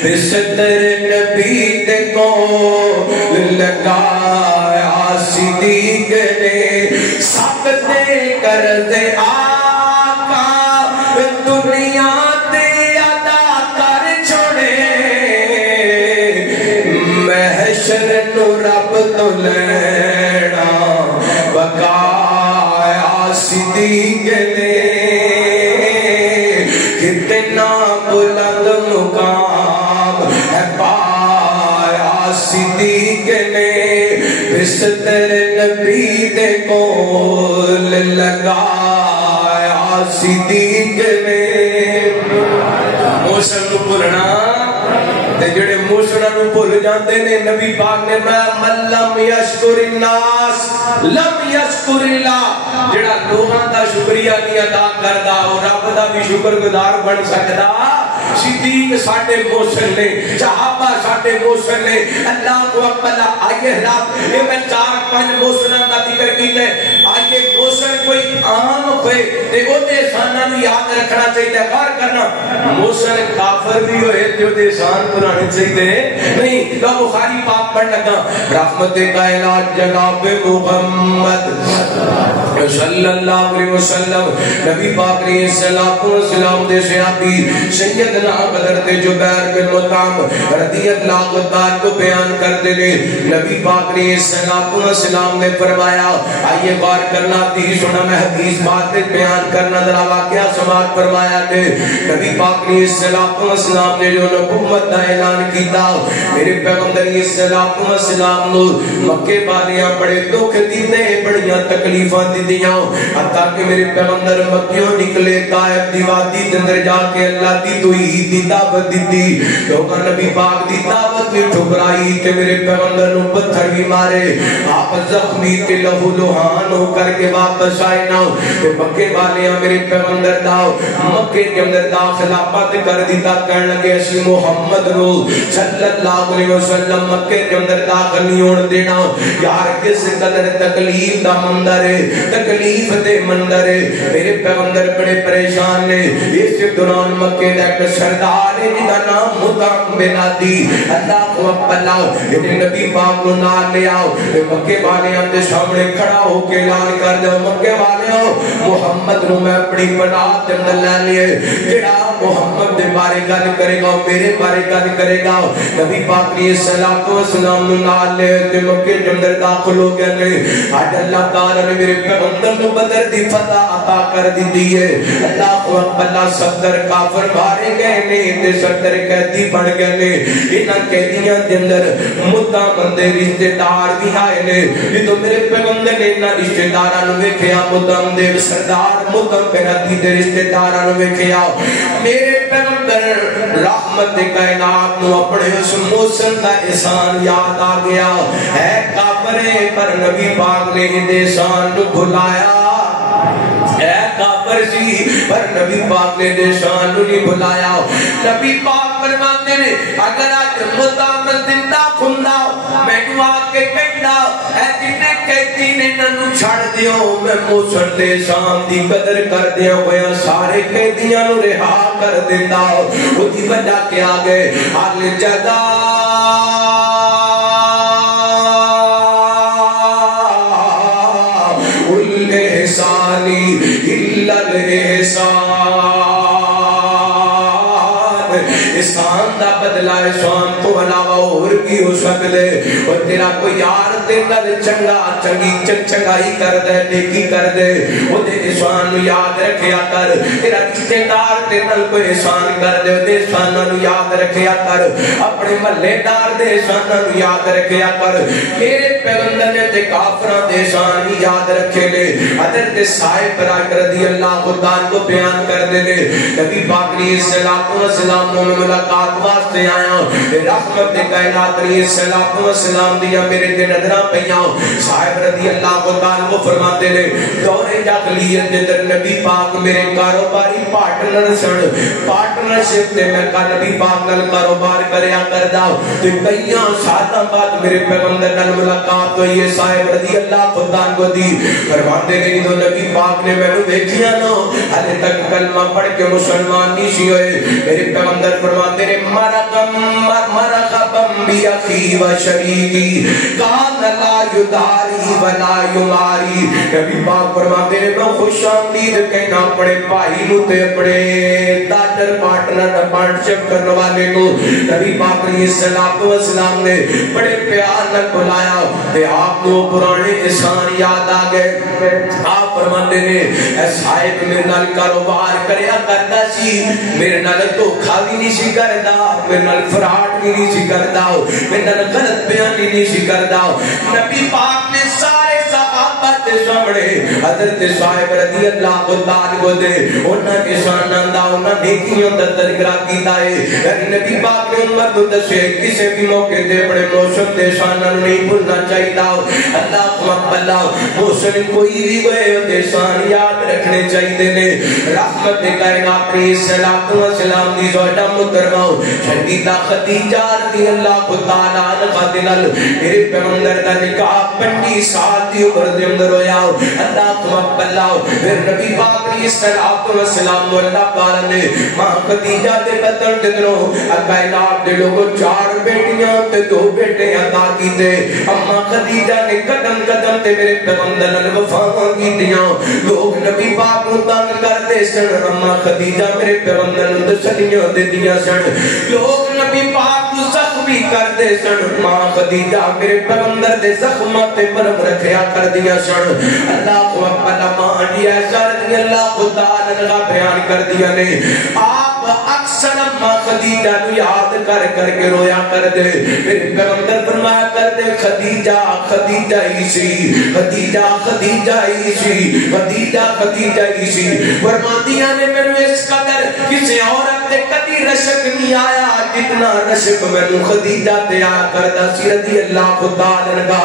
بستر نبی دے کول لگایا صدیق نے سب دے کر دے آقا دنیا تے ادا کر چھوڑے محشر نو رب تو لینا بقایا صدیق نے کتنا بلند مقام ہے پایا صدیق نے بستر نبی دے کول لگایا صدیق نے موسم نو بھولنا تے جڑے موسنا نو بھول جاندے نے نبی پاک نے میں من لم یشکر الناس لم یشکر اللہ جڑا لوگاں دا شکریہ نہیں ادا کردا او رب دا بھی شکر گزار بن سکدا صدیق ساڈے موسن نے صحابہ ساڈے موسن نے اللہ کو اکبر آئیے رب یہ میں 4-5 موسنوں کا ذکر کیتا ہے آئیے موسن کوئی عام ہوئے تے او دے احساناں نوں یاد رکھنا چاہیے غور کرنا موسن کافر بھی ہوئے جو دے احسان پرانے چاہیے نہیں تو بخاری پاک پڑھ لگا رحمت کائنات جناب محمد صلی اللہ علیہ وسلم نبی پاک علیہ السلام دے صحابی سیدنا حضرت جبیر بن مطعم رضی اللہ عنہ کو بیان کر دے نبی پاک علیہ السلام نے فرمایا آئیے غور کرنا حدیث سنا میں حدیث بات بیان کرنا ذرا واقعہ سماعت فرمایا کہ نبی پاک علیہ السلام نے جو نبوت کا اعلان کیتا میرے پیغمبر علیہ السلام نو مکے والیاں بڑے دکھ دیتے بڑیاں تکلیفاں دیدیاں حتیٰ کہ میرے پیغمبر مکیوں نکلے طائف دی وادی دے اندر جا کے اللہ دی توحید دی دعوت دیتی لوگاں نبی پاک دی دعوت بھی ٹھکرائی کہ میرے پیغمبر نو پتھر بھی مارے آپ زخمی کے لہو لوہان ہو کر کے واپس آئے نہ کہ مکے والیاں میرے پیغمبر داؤ مکے کے اندر داخلہ پت کر دیتا کہنے لگے اسی محمد نو صلی اللہ علیہ وسلم مکے کے اندر داخل نہیں ہونے دینا یار کس قدر تکلیف دا مندر ہے تکلیف دے مندر ہے میرے پیغمبر بڑے پریشان نے اس دوران مکے دا ایک سردار ہے جدا نام مطعم بن عدی اللہ کو اپنا نبی پاک کو نال لے آؤ مکے والیاں دے سامنے کھڑا ہو کے اعلان کر دو مکے والیاں محمد نو میں اپنی پناہ تے اندر لے لیے جڑا محمد دے بارے گل کرے گا میرے بارے گل کرے گا نبی پاک علیہ الصلوۃ والسلام نال تے مکے دے اندر داخل ہو گئے نے اج اللہ تعالی نے میرے پیغمبر کو بدر دی فتح عطا کر دی ہے اللہ اکبر 70 کافر مارے گئے نے تے 70 قیدی بن گئے نے انہاں قیدیاں دے اندر مدعا بندے رشتہ دار بھی آئے نے جدوں میرے پیغمبر نے انہاں رشتہ داراں نوں ویکھیا مدعم دے سردار مدعم پیغمبر دے رشتہ داراں نوں ویکھیا میرے پیغمبر رحمت کائنات نو اپنے اس موسم کا احسان یاد آ گیا ہے کافرے پر نبی پاک نے ان احسان کو بھلایا اے کافر سی پر نبی پاک نے احسان کو نہیں بھلایا نبی پاک فرماتے ہیں اگر آج مدام زندہ کھندا میں دعا کے کہندا اے جنے قیدی نے ننو چھڑ دیو میں موسم دے شام دی قدر کر دیا ہویا سارے قیدیاں نو رہا کر دیتا او دی وجہ کیا گئے حال جدا الاحسانی الا الاحسان احسان دا بدلہ احسان تو علاوہ اور کی ہو سکتے اور تیرا کوئی یار تے نال چنگا چنگی چنگائی کر دے نیکی کر دے او دے احسان نو یاد رکھیا کر تیرا رشتہ دار تے نال کوئی احسان کر دے او دے احسان نو یاد رکھیا کر اپنے محلے دار دے احسان نو یاد رکھیا کر میرے پیغمبر نے تے کافراں دے احسان بھی یاد رکھے لے حضرت صاحب رضی اللہ تعالی کو بیان کر دے لے نبی پاک علیہ الصلوۃ والسلام نے ملاقات واسطے آیا رحمت کائنات علیہ الصلوۃ والسلام دیا میرے تے نظراں پیاں صاحب رضی اللہ تعالی کو فرماتے نے دور جاہلیت دے اندر نبی پاک میرے کاروباری پارٹنر سن پارٹنرشپ تے میں کا نبی پاک نال کاروبار کریا کردا تے کئیاں سالاں بعد میرے پیغمبر نال ملاقات ہوئی ہے صاحب رضی اللہ تعالی کو دی فرماتے نے جو نبی پاک نے مینوں ویکھیا نا ہلے تک کلمہ پڑھ کے مسلمان نہیں سی ہوئے میرے پیغمبر فرماتے نے مرحبا بی اخی و شریکی کان لا یداری ولا یماری نبی پاک فرماتے نے میں خوش آمدید کہنا اپنے بھائی نو تے اپنے دادر پارٹنر پارٹنرشپ کرنے والے کو نبی پاک علیہ الصلوۃ والسلام نے بڑے پیار نال بلایا تے آپ کو پرانے احسان یاد آ گئے آپ فرماتے نے اے صاحب میرے نال کاروبار کریا کردا سی میرے نال دھوکا بھی نہیں سی کردا میرے نال فراڈ بھی نہیں سی کردا میرے نال غلط بیانی نہیں سی کردا نبی پاک نے سارے صحابہ دے سامنے حضرت صاحب رضی اللہ تعالی کو دے انہاں دے شاناں دا انہاں نیکیاں دا تذکرہ کیتا ہے نبی پاک نے امت کو دسے کسی بھی موقع تے بڑے موسم دے شاناں نہیں بھولنا چاہیے اللہ اکبر موسم کوئی بھی ہوئے تے شان یاد رکھنے چاہیے نے رحمت کائنات علیہ الصلوۃ والسلام دی زوجہ محترمہ سیدہ خدیجہ رضی اللہ تعالی عنہا دے نال میرے پیغمبر دا نکاح 25 سال دی عمر دے اندر ہویا اللہ اکبر پھر نبی پاک علیہ الصلوۃ والسلام کو اللہ تعالی نے ماں خدیجہ دے قتل دے درو کائنات دے لوگوں 4 بیٹیاں تے 2 بیٹے عطا کیتے اما خدیجہ نے قدم قدم تے میرے پیغمبر نال وفا کیتیاں لوگ نبی پاک نوں تنگ کردے سن اما خدیجہ میرے پیغمبر نوں تسلیاں دیندیاں سن لوگ نبی پاک نوں زخمی کردے سن ماں خدیجہ میرے پیغمبر دے زخماں تے مرہم رکھیا کردیاں سن اللہ اکبر ماں جی ایسا رضی اللہ تعالی عنہ بیان کر دیا نے آپ اکثر اما خدیجہ نو یاد کر کر کے رویا کر دے میرے پیغمبر فرمایا کر دے خدیجہ خدیجہ ہی سی خدیجہ خدیجہ ہی سی خدیجہ خدیجہ ہی سی فرماندیاں نے میرے اس قدر کسی عورت تے کدی رشک نہیں آیا جتنا رشک میں خدیجہ تے آیا کردا سی رضی اللہ تعالی عنہ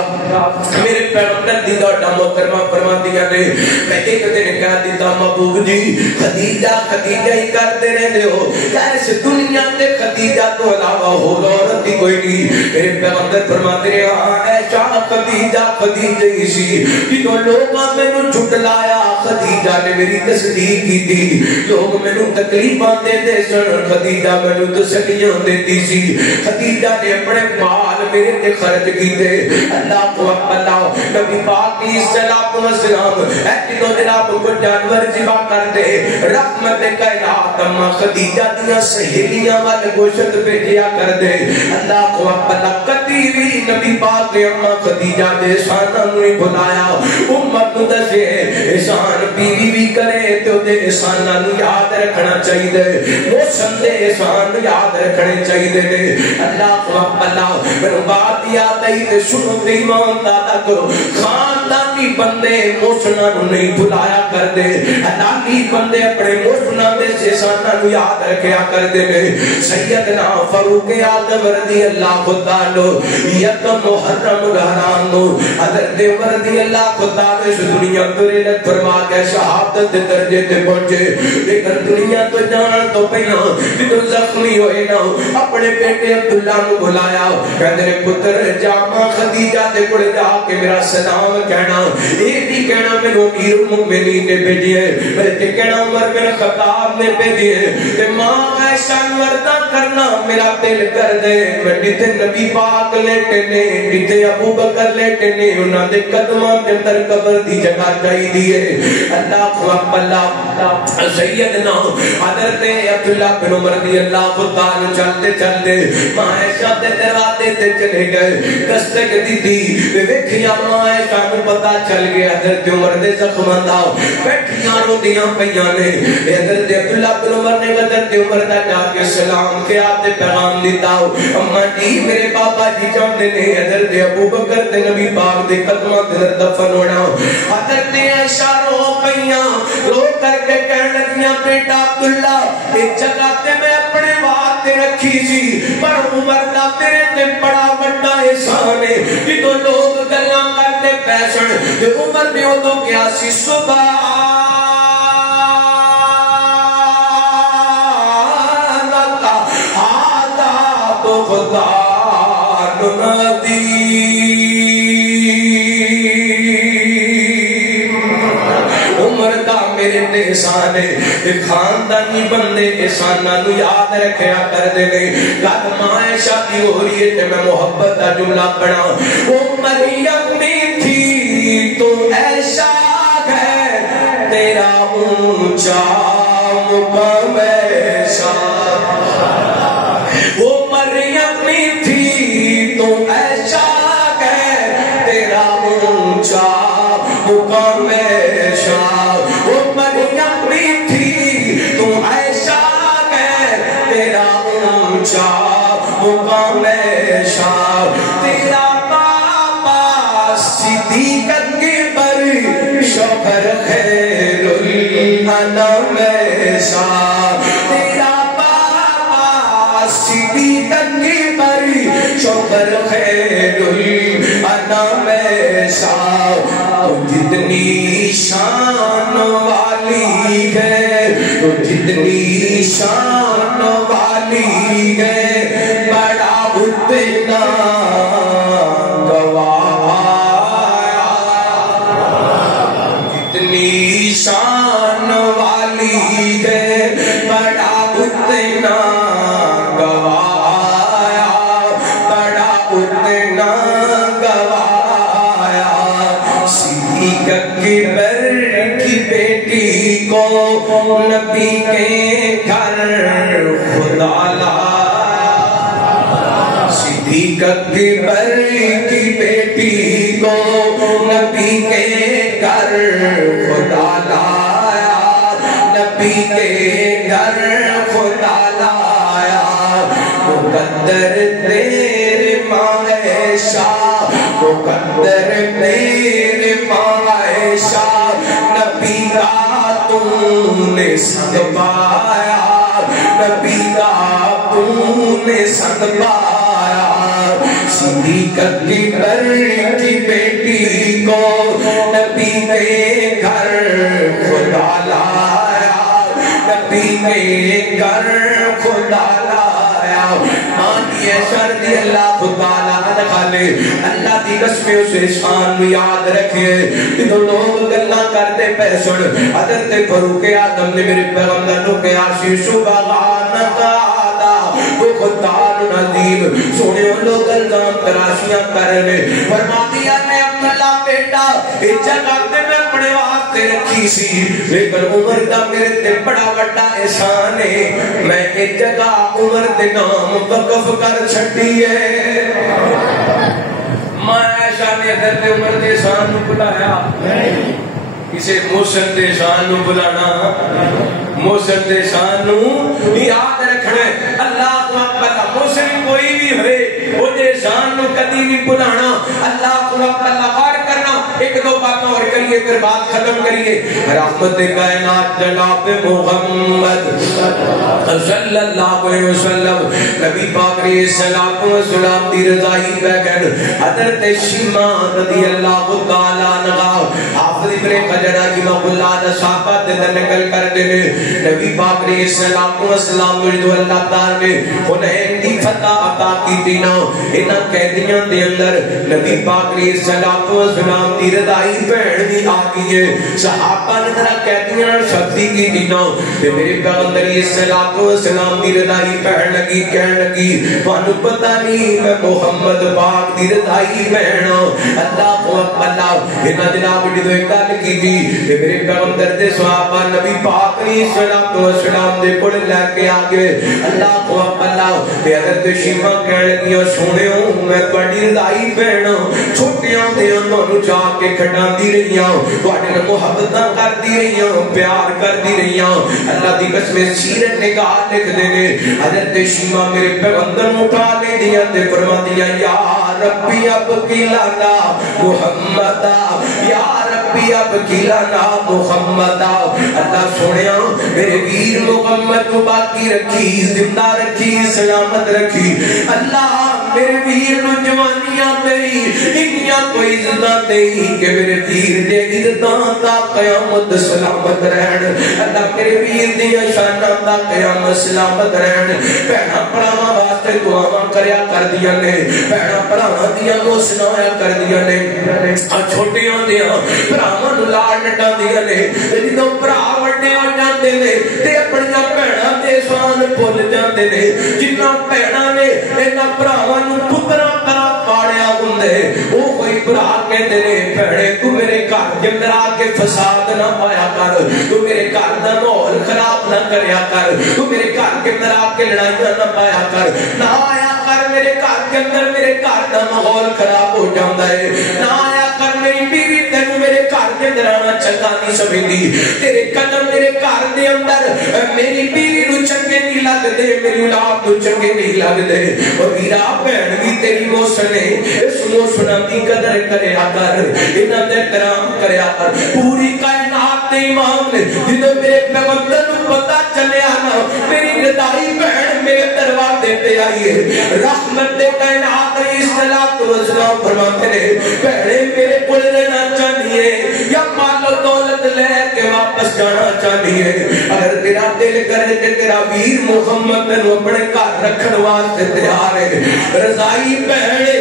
میرے پیغمبر دی دوڑا محترمہ فرماندیاں نے میں ایک دن کہہ دیتا محبوب جی خدیجہ خدیجہ ہی کرتے رہتے ہو اس دنیا تے خدیجہ تو علاوہ ہو عورت ہی کوئی نہیں میرے پیغمبر فرماتے ہیں ہاں ایسا خدیجہ خدیجہ ہی سی جنہوں لوگاں میں نو جھٹلایا خدیجہ نے میری تصدیق کی تھی لوگ میں نو تکلیفاں دے دے سن خدیجہ میں نو تسلیاں دیتی سی خدیجہ نے اپنے مال میرے تے خرچ کیتے اللہ کو اکبر نبی پاک کی صلاۃ و سلام ایتو جناب کو جانور ذبح کر دے رحمت کائنات اما خدیجہ دیا سہیلیاں وال گوشت بھیجیا کر دے اللہ کو اپنا کدی بھی نبی پاک نے اما خدیجہ دے احساناں نوں بلایا امت نوں دسے احسان بیوی بھی کرے تے دے احساناں نوں یاد رکھنا چاہیے موسم دے احسان یاد رکھنے چاہیے اللہ کو اپنا میرے بات یاد آئی تے سنو تے ایمان دادا کرو خاندانی بندے موسنا نو نہیں بھلایا کر دے حلالی بندے اپنے موسنا دے احساناں نو یاد رکھیا کر دے سیدنا فاروق اعظم رضی اللہ تعالی یکم محرم گہران نو حضرت عمر رضی اللہ تعالی اس دنیا تو رحلت فرما کے شہادت دے درجے تے پہنچے لیکن دنیا تو جان تو پہلا جدو زخمی ہوئے نا اپنے بیٹے عبداللہ نو بلایا کہندے نے پتر جاما خدیجہ دے کول جا کے میرا سلام کہنا اے بھی کہنا میں امیر المؤمنین نے بھیجے میرے تے کہنا عمر بن خطاب نے بھیجے تے ماں ایسا وردہ کرنا میرا دل کر دے میں جتے نبی پاک لیٹے نے جتے ابو بکر لیٹے نے انہاں دے قدماں دے اندر قبر دی جگہ چاہی دیے اللہ کو اللہ سیدنا حضرت عبداللہ بن عمر رضی اللہ تعالی چلتے چلتے ماں عائشہ دے دروازے تے چلے گئے دستک دی تھی ویکھیا ماں عائشہ نوں پتہ چل گیا حضرت عمر دے زخماں دا بیٹھیاں روندیاں پیاں نے حضرت عبداللہ بن عمر نے حضرت عمر دا جا کے سلام کیا تے پیغام دیتا اما جی میرے بابا جی چاہندے نے حضرت ابو بکر تے نبی پاک دے قدماں تے دفن ہونا حضرت عائشہ رو پیاں رو کر کے کہن لگیاں بیٹا عبداللہ ایک جگہ تے میں اپنے واسطے رکھی سی پر عمر دا میرے تے بڑا بڑا احسان ہے جدوں لوگ گلاں کرتے پیسن تے عمر نے اودوں کیا سی سبحان اللہ آدھا تو خدا ندی عمر دا میرے تے احسان ہے خاندانی بندے احساناں نو یاد رکھیا کر دے نے گل ماں عائشہ دی ہو رہی ہے تے میں محبت دا جملہ پڑھا او مریم بھی تھی تو ایسا ہے تیرا اونچا مقام ایسا وہ مریم بھی تھی تو ایسا ہے تیرا اونچا مقام ایسا وہ مریم بھی تھی تو ایسا ہے تیرا اونچا مقام ایسا تیرا بابا صدیق اکبر شوہر خیر الانام ایسا تیرا بابا صدیق اکبر شوہر خیر الانام ایسا تو جتنی شان والی ہے تو جتنی شان والی ہے بڑا اتنا گوایا جتنی شان والی ہے بڑا اتنا گوایا بڑا اتنا گوایا صدیق اکبر کی بیٹی کو نبی کے گھر خدا لایا صدیق اکبر کی بیٹی کو نبی کے گھر خدا لایا نبی کے گھر خدا لایا مقدر تیرے ماں عائشہ مقدر تیرے ماں عائشہ نبی کا تم نے سنگ پایا نبی کا تم نے سنگ پایا صدیق اکبر کی بیٹی کو نبی کے گھر خدا لایا نبی کے گھر خدا لایا مانیے شردی اللہ تعالیٰ دکھالے اللہ دی قسمیں اسے شان میں یاد رکھے تو لوگ گلہ کرتے پیسن حضرت فاروق اعظم نے میرے پیغمبر نو کہا سی سبحانک آدھا تو خدان نظیم سونے لوگ الزام تراشیاں کرنے فرما دیا نے اللہ بیٹا یہ جگہ تے میں اپنے واسطے رکھی سی لیکن عمر دا میرے تے بڑا بڑا احسان ہے میں یہ جگہ عمر دے نام وقف کر چھڈی ہے میں عائشہ نے حضرت عمر دے احسان نو بلایا کسے محسن دے احسان نو بلانا محسن دے احسان نو یاد رکھنا اللہ اکبر محسن کوئی بھی ہوئے وہ دے احسان نو کدی نہیں بلانا اللہ اکبر غور کرنا ایک دو باتیں اور کریے پھر بات ختم کریے رحمت کائنات جناب محمد صلی اللہ علیہ وسلم نبی پاک علیہ الصلوۃ والسلام دی رضائی بیگن حضرت شیمہ رضی اللہ تعالی عنہا حافظ ابن حجر رحمہ اللہ دا صحابہ دے نقل کرتے ہیں نبی پاک علیہ الصلوۃ والسلام جو اللہ تعالی نے حنین دی فتح عطا کی تھی نا انہاں قیدیاں دے اندر نبی پاک علیہ الصلوۃ والسلام دی رضائی بہن بھی آ گئی ہے صحابہ نے ذرا قیدیاں شفتی کی تھی نا تے میرے پیغمبر علیہ الصلوۃ والسلام دی رضائی بہن لگی کہن لگی تانوں پتہ نہیں میں محمد پاک دی رضائی بہن اللہ اکبر انہاں جناب دی گل کی تھی تے میرے پیغمبر دے صحابہ نبی پاک علیہ الصلوۃ والسلام دے کول لے کے آ گئے اللہ اکبر تے حضرت شیمہ کہن لگی سونےو میں تہاڈی رضائی بہن چھوٹیاں دے انہاں جا کے کھڈاندی رہی ہوں تہاڈے نال محبتاں کردی رہی ہوں پیار کردی رہی ہوں اللہ دی قسم سیرت نگاہ لکھ دے نے حضرت شیمہ میرے پیغمبر نو اٹھا لے دیا تے فرماندیاں یا ربی اب کلانا محمد یا ربی اب کلانا محمد اللہ سونیا میرے ویر محمد کو باقی رکھی زندہ رکھی سلامت رکھی اللہ میرے ویر نو جوانیاں دئی انیاں کوئی عزت دئی کہ میرے ویر دے عزتاں تا قیامت سلامت رہن اللہ میرے ویر دی شاناں تا قیامت سلامت رہن بہناں بھراواں واسطے دعاواں کریا کردیاں نے بہناں بھراواں دیاں دوسنایا کردیاں نے چھوٹیاں دیاں بھراواں نو لاڑ نٹاندیاں نے جدوں بھرا وڈے ہو جاندے نے تے اپنیاں بہناں دے سوال بھول جاندے نے جنہاں بہناں نے انہاں بھراواں نو پتراں طرح پالیا ہوندے او کوئی بھرا کہندے نے بہنے تو میرے گھر دے اندر آ کے فساد نہ پایا کر تو میرے گھر دا ماحول خراب نہ کریا کر تو میرے گھر کے اندر آ کے لڑائیاں نہ پایا کر نہ آیا کر میرے گھر کے اندر میرے گھر دا ماحول خراب ہو جاندا ہے نہ آیا کر میری بیوی تینوں میرے گھر کے اندر آنا چنگا نہیں سمجھدی تیرے قدم میرے گھر دے اندر میری بیوی نو چنگے نہیں لگدے میری اولاد نو چنگے نہیں لگدے اور میرا بہن بھی تیری محسن ہے اس محسناں دی قدر کریا کر انہاں دے احترام کریا کر پوری کائنات دے امام نے جدوں میرے پیغمبر نو پتہ چلیا نا میری رضائی بہن میرے دروازے تے آئی ہے رحمت دے کائنات علیہ الصلوۃ والسلام فرماتے نے بہنے میرے کول رہنا چاہیے یا مال و دولت لے کے واپس جانا چاہیے اگر تیرا دل کرے تے تیرا ویر محمد نو اپنے گھر رکھن واسطے تیار ہے رضائی بہنے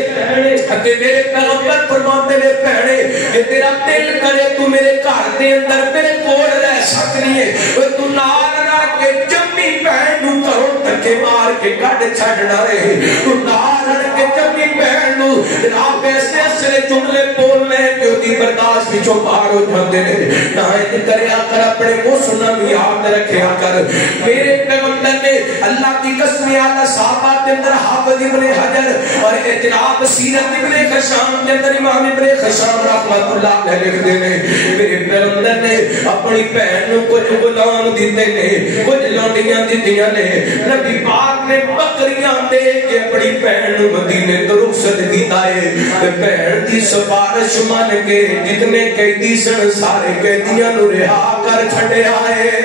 تے میرے پیغمبر فرماتے نے بہنے کہ تیرا دل کرے تو میرے گھر دے اندر میرے کول رہ سکتی ہے او تو نال رہ کے جمی بہن نو گھروں دھکے مار کے کڈ چھڈنا ہے تو نال رہ کے جمی بہن نو جناب ایسے ایسے جملے بولنے جو دی برداشت وچوں باہر ہو جاندے نے نہ کریا کر اپنے محسن نو یاد رکھیا کر میرے پیغمبر نے اللہ کی قسم اعلی صحابہ کے اندر حافظ ابن حجر اور جناب سیرت ابن خشام کے اندر امام ابن خشام رحمۃ اللہ علیہ لکھتے ہیں میرے پیغمبر نے اپنی بہن نو کچھ غلام دیتے نے کچھ لونڈیاں دتیاں نے نبی پاک نے بکریاں دے کے اپنی بہن نو مدینے تو رخصت کیتا ہے تے بہن دی سفارش مان کے جتنے قیدی سن سارے قیدیاں نو رہا کر چھڈیا ہے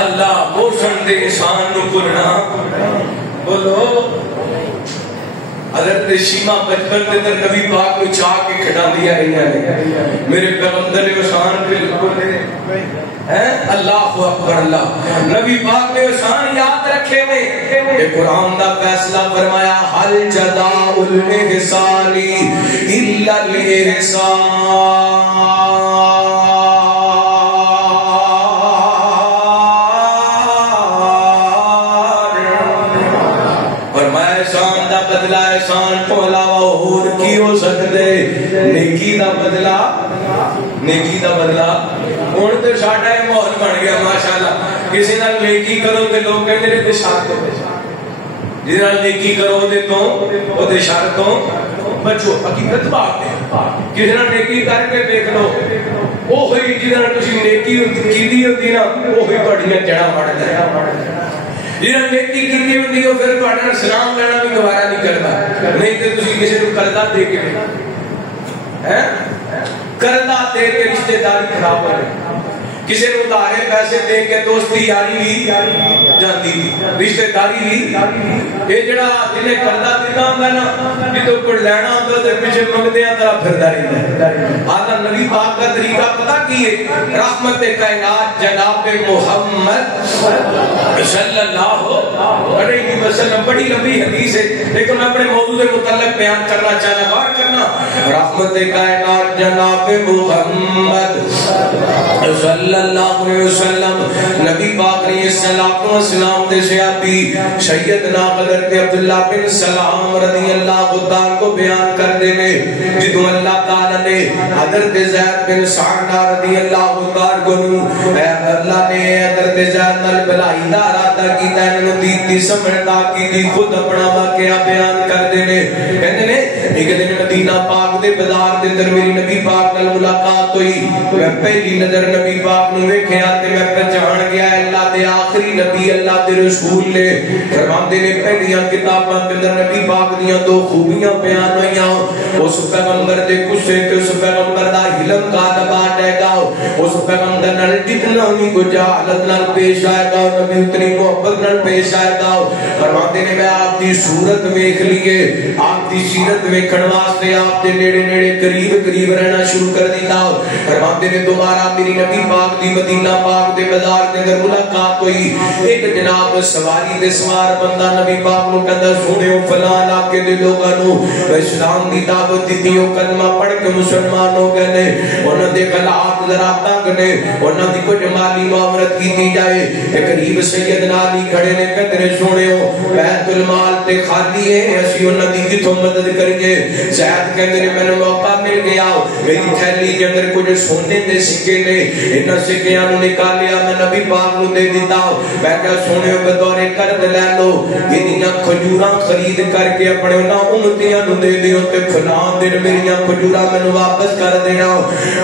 اللہ محسن دے احسان نو بھولنا بولو حضرت شیمہ بچپن کے اندر نبی پاک کو چاہ کے کھڑاندیاں رہیاں نے میرے پیغمبر نے احسان بالکل ہے اللہ اکبر اللہ نبی پاک نے احسان یاد رکھے نے کہ قرآن دا فیصلہ فرمایا حل جزاء الاحسان الا الاحسان بدلہ احسان کو علاوہ اور کی ہو سکتا ہن تے ساڈا اے ماحول بن گیا ماشاءاللہ کسی نال نیکی کرو تے لوگ کہندے نے تے شر تو جس نال نیکی کرو دے تو او دے شر تو بچو حقیقت بات ہے کسی نال نیکی کر کے دیکھ لو اوہی جس نال تسی نیکی کیتی ہوندی نا اوہی تہاڈیاں جڑاں وڑ جائے جس نال نیکی کیتی ہوندی او پھر تہاڈے نال سلام لینا بھی گوارا نہیں کردا نہیں تے تسی کسی نوں قرضہ دے کے قرضہ دے کے رشتہ داری خراب ہو جائے کسی نوں ادھارے پیسے دے کے دوستی یاری بھی جاندی رشتہ داری بھی اے جڑا جنے قرضہ دیتا ہوندا نا جدوں کوئی لینا ہوندا تے پیچھے منگدیاں طرح پھردا رہندا آدھا نبی پاک کا طریقہ پتہ کی ہے رحمت کائنات جناب محمد صلی اللہ علیہ وسلم بڑی لمبی حدیث ہے لیکن میں اپنے موضوع کے متعلق بیان کرنا چاہنا غور کرنا رحمت کائنات جناب محمد صلی اللہ علیہ وسلم نبی پاک علیہ السلام دے صحابی سیدنا حضرت عبداللہ بن سلام رضی اللہ تعالیٰ کو بیان کر دینے جدو اللہ تعالیٰ نے حضرت زید بن سعد رضی اللہ تعالیٰ کو اللہ نے حضرت زید نال بلائی دا ارادہ کیتا ہے انہوں دیتی سمجھتا کی دی خود اپنا واقعہ بیان کر دینے کہتے نے ایک دن مدینہ پاک دے بازار دے اندر میری نبی پاک نال ملاقات ہوئی میں پہلی نظر نبی پاک نو ویکھیا تے میں پہچان گیا اللہ دے آخری نبی اللہ دے رسول نے فرماندے نے پہلیاں کتاباں دے اندر نبی پاک دیاں دو خوبیاں بیان ہوئیاں اس پیغمبر دے غصے تے اس پیغمبر دا علم کا دبا دے گا اس پیغمبر نال جتنا بھی جہالت نال پیش آئے گا نبی اتنی محبت نال پیش آئے گا فرماندے نے میں آپ دی صورت ویکھ لیے آپ دی سیرت ویکھن واسطے آپ دے نیڑے نیڑے قریب قریب رہنا شروع کر دیتا فرماندے نے دوبارہ میری نبی پاک دی مدینہ پاک دے بازار دے اندر ملاقات ہوئی ایک جناب سواری دے سوار بندہ نبی پاک نو کہندا سونےو فلاں علاقے دے لوکاں نو اسلام دی دعوت دتی او کلمہ پڑھ کے مسلمان ہو گئے نے انہاں دے حالات ذرا تنگ نے انہاں دی کوئی مالی معاملت کیتی جائے تے قریب سیدنا علی کھڑے نے کہندے سونےو بیت المال تے خالی ہے اسی انہاں دی کتھوں مدد کریے زید کہندے نے مینوں موقع مل گیا میری تھیلی دے اندر کچھ سونے دے سکے نے انہاں سکیاں نو نکالیا میں نبی پاک نو دے دیتا میں کہا سونے بطور قرض لے لو انہاں کھجوراں خرید کر کے اپنے انہاں امتیاں نو دے دیو تے فلاں دن میریاں کھجوراں مینوں واپس کر دینا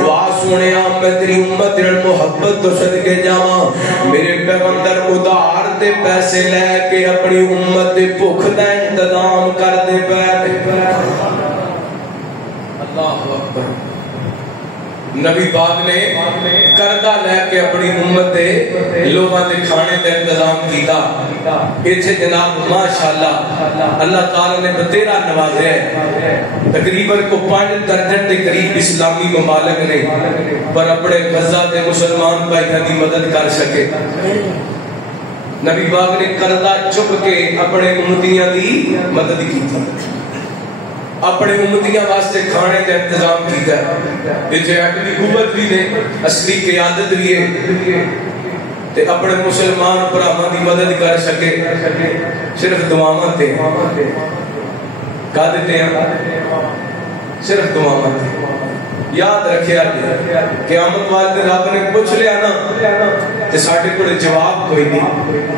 واہ سونیا میں تیری امت نال محبت تو صدقے جاواں میرے پیغمبر ادھار تے پیسے لے کے اپنی امت دے بھوک دا انتظام کر دے پے اللہ اکبر نبی پاک نے قرضہ لے کے اپنی امت دے لوگاں دے کھانے دا انتظام کیتا ایتھے جناب ماشاءاللہ اللہ تعالی نے بتیرا نوازے تقریباً کو 5 درجن دے قریب اسلامی ممالک نے پر اپنے غزہ دے مسلمان بھائیاں دی مدد کر سکے نبی پاک نے قرضہ چک کے اپنے امتیاں دی مدد کیتا اپنے امتیاں واسطے کھانے کا انتظام کیتا ہے جے اپنی قوت بھی نے اصلی قیادت بھی ہے تے اپنے مسلمان بھراواں دی مدد کر سکے صرف دعاواں تے کا دیتے ہیں صرف دعاواں تے یاد رکھیا قیامت والے رب نے پوچھ لیا نا تے ساڈے کول جواب کوئی نہیں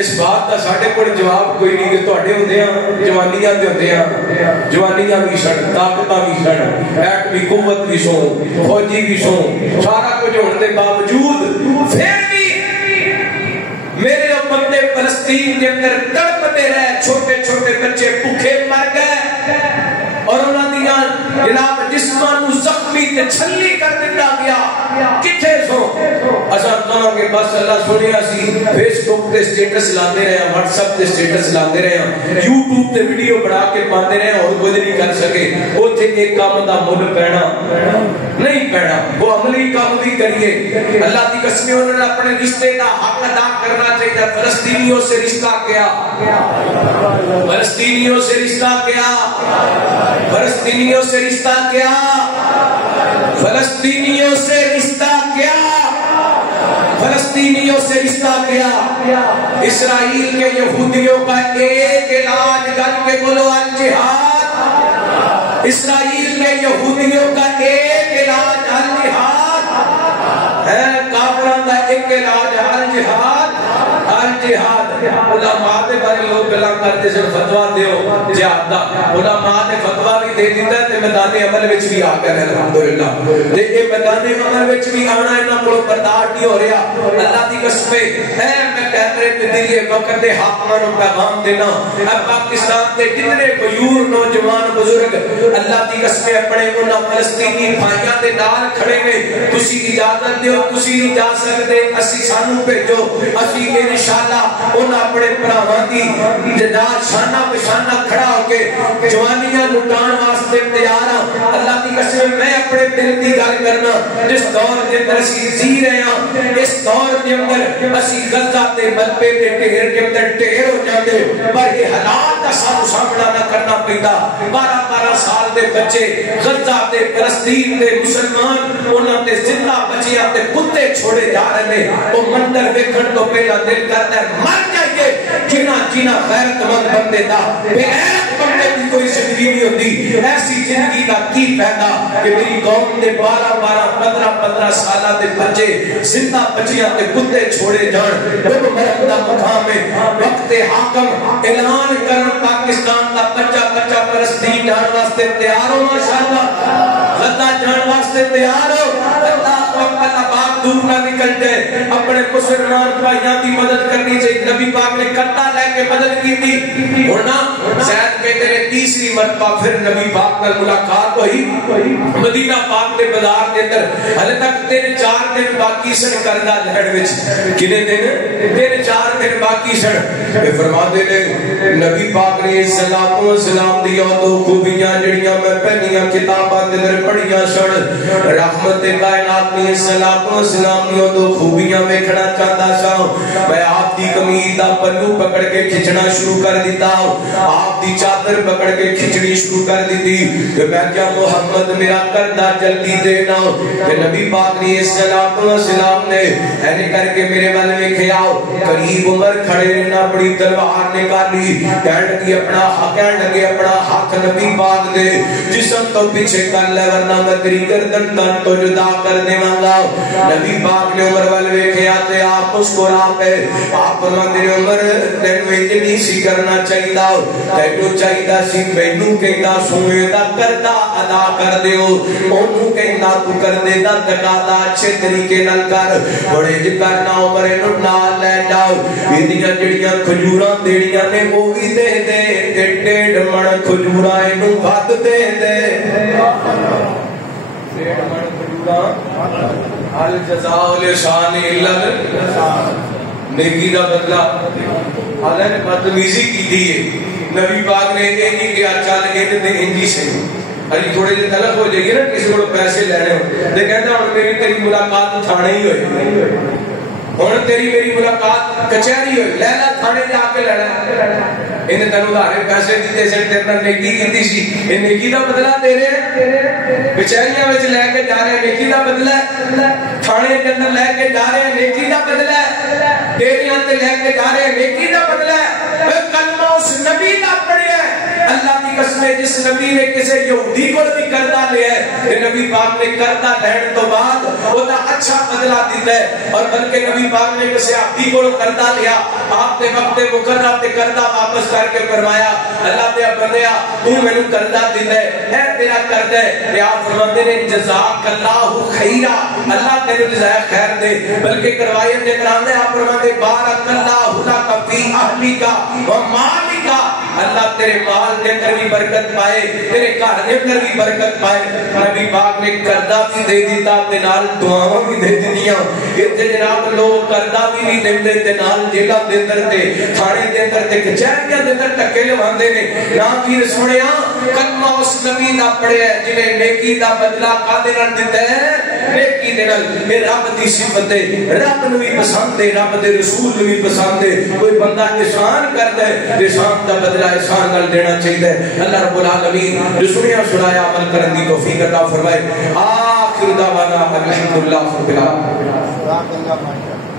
اس بات کا ساڈے کول جواب کوئی نہیں کہ تواڈے ہوندے ہیں جوانیاں تے ہوندے ہیں جوانیاں بھی سن طاقتاں بھی سن ایٹ بھی قوت بھی سو فوجی بھی سو سارا کچھ ہونے کے باوجود پھر بھی میرے بندے فلسطین کے اندر تڑپتے رہے چھوٹے چھوٹے بچے بھوکے مر گئے اور انہاں دیاں جناب جسماں نو زخمی تے چھلی کر دتا گیا کتھے سو اساں کہاں کہ بس اللہ سنیا سی فیس بک تے سٹیٹس لاندے رہے ہیں واٹس ایپ تے سٹیٹس لاندے رہے ہیں یوٹیوب تے ویڈیو بنا کے پاندے رہے ہیں اور کچھ نہیں کر سکے اوتھے ایک کام دا مل پینا نہیں پینا وہ عملی کام بھی کریے اللہ دی قسم انہوں نے اپنے رشتے کا حق ادا کرنا چاہیے فلسطینیوں سے رشتہ کیا فلسطینیوں سے رشتہ کیا فلسطینیوں سے رشتہ کیا فلسطینیوں سے رشتہ کیا فلسطینیوں سے رشتہ کیا اسرائیل کے یہودیوں کا ایک علاج کر کے بولو الجہاد اسرائیل کے یہودیوں کا ایک علاج الجہاد ایک علاج ہر جہاد علماء دے بارے لوگ گلاں کرتے سن فتوا دیو جہاد دا علماء نے فتوا بھی دے دیتا ہے تے میدان عمل وچ بھی آ کر الحمدللہ تے اے میدان عمل وچ بھی آنا انہاں کول برداشت نہیں ہو رہا اللہ دی قسم ہے میں کہہ رہے تے دل یہ وقت دے حاکماں نوں پیغام دینا اب پاکستان دے جتنے غیور نوجوان بزرگ اللہ دی قسم اپنے انہاں فلسطینی بھائیاں دے نال کھڑے نے تسی اجازت دیو تسی نہیں جا سکتے اسی سانو بھیجو اسی انشاءاللہ انہاں اپنے بھراواں دی جداد شانہ بشانہ کھڑا ہو کے جوانیاں لٹان واسطے تیار ہاں اللہ دی قسم میں اپنے دل دی گل کرنا جس دور دے اندر اسی جی رہے ہیں اس دور دے اندر اسی غزہ تے ملبے تے ٹھہر کے اندر ٹھہر ہو جاندے پر یہ حالات کا سامنا نہ کرنا پیندا 12 سال دے بچے غزہ تے فلسطین دے مسلمان انہاں تے زندہ بچیاں تے کتے چھوڑے جا رہے ہیں وہ منظر ویکھن تو پہلا دل کرتا ہے مر جائیے جینا غیرت مند بندے دا بے غیرت بندے کی کوئی زندگی نہیں ہوتی ایسی زندگی کا کی فائدہ کہ میری قوم دے 15 سالہ دے بچے زندہ بچیاں تے کتے چھوڑے جان وہ مرد دا مقام ہے وقت حاکم اعلان کرن پاکستان دا بچہ فلسطین جان واسطے تیار ہو ماشاءاللہ غزہ جان واسطے تیار ہو اللہ باپ دور نہ نکل جائے اپنے مسلمان بھائیاں دی مدد کرنی چاہیے نبی پاک نے کرتا لے کے مدد کی تھی اور نا زید کہتے ہیں تیسری مرتبہ پھر نبی پاک نال ملاقات ہوئی مدینہ پاک دے بازار دے اندر ہلے تک 3-4 دن باقی سن کردہ لہڑ وچ کنے دن 3-4 دن باقی سن کہ فرماتے نے نبی پاک نے صلوات و سلام دیا تو خوبیاں جڑیاں میں پہلیاں کتاباں دے اندر پڑھیاں سن رحمت کائنات نے صلوات و سلام دیا تو خوبیاں ویکھنا چاہتا سا میں آپ دی قمیض دا پلو پکڑ کے کھچنا شروع کر دیتا آپ دی چادر پکڑ کے کھچنی شروع کر دیتی کہ میں کیا محمد میرا کردہ جلدی دینا کہ نبی پاک نے صلوات و سلام نے اینے کر کے میرے بل میں کھیاؤ قریب عمر کھڑے رہنا اپنی تلوار نکالی کہن لگے اپنا ہاتھ نبی پاک دے جسم تو پیچھے کر لے ورنہ میں تیری گردن تن تو جدا کر دے مانگا نبی پاک نے عمر بل میں کھیا تے آپ اس کو راہ پہ آپ فرماتے عمر تینو اتنی سی کرنا چاہیے تینو چاہیے سی مینوں کہندا سونے دا کردہ ادا کر دیو اونوں کہندا تو کر دے دا تقاضا اچھے طریقے نال کر بڑے ج کرنا عمر نو نال لے جاؤ ایدیاں جڑیاں کھجوراں دیڑیاں نے وہ بھی دے دے تے 1.5 من کھجوراں اینو ود دے دے 1.5 من کھجوراں الجزاء لشان الا نیکی دا بدلہ اللہ نے بدتمیزی کی دی ہے نبی پاک نے یہ نہیں کہا چل یہ تے انجی سے ابھی تھوڑے جے طلب ہو جائے گی نا کسی کو پیسے لینے ہو تے کہندا ہن میری تیری ملاقات تھانے ہی ہوئی ہن تیری میری ملاقات کچہری ہوئی لے لا تھانے جا کے لڑا انہیں تنو دھارے پیسے دیتے سے تیرنا نیکی کیتی سی یہ نیکی دا بدلہ دے رہے ہیں بچائیاں وچ لے کے جا رہے ہیں نیکی دا بدلہ ہے تھانے کے اندر لے کے جا رہے ہیں نیکی دا بدلہ ہے ڈیریاں تے لے کے جا رہے ہیں نیکی دا بدلہ ہے کلمہ اس نبی دا پڑھے ہے اللہ کی قسم ہے جس نبی نے کسی یہودی کو بھی کردہ لیا ہے کہ نبی پاک نے کردہ لہن تو بعد وہ دا اچھا بدلہ دیتا ہے اور بلکہ نبی پاک نے کسی عبدی کو کردہ لیا آپ نے وقت مقرر تے کردہ واپس کر کے فرمایا اللہ دے بندیا تو میں نے کردہ دیتا ہے اے تیرا کردہ ہے کہ آپ فرماتے نے جزاک اللہ خیرہ اللہ تیرے جزائے خیر دے بلکہ کروائیت دے کرام دے آپ فرماتے بارک اللہ لکا فی اہلیکا و مالکا اللہ تیرے مال کے اندر بھی برکت پائے تیرے گھر کے اندر بھی برکت پائے نبی پاک نے کردہ بھی دے دیتا تے نال دعاواں بھی دے دتیاں تے جناب لوگ کردہ بھی نہیں دیندے تے نال جیلاں دے اندر تے تھانے دے اندر تے کچہریاں دے اندر ٹکے لواندے نے نا پیر سنیا کلمہ اس نبی دا پڑھیا ہے جنہیں نیکی دا بدلہ کادے نال دتا ہے نیکی دے نال اے رب دی صفت ہے رب نو بھی پسند ہے رب دے رسول نو بھی پسند ہے کوئی بندہ احسان کردا ہے احسان دا بدلہ احسان نال دینا چاہیے اللہ رب العالمین جو سنیا سنایا عمل کرن دی توفیق عطا فرمائے آخر دعوانا الحمدللہ رب العالمین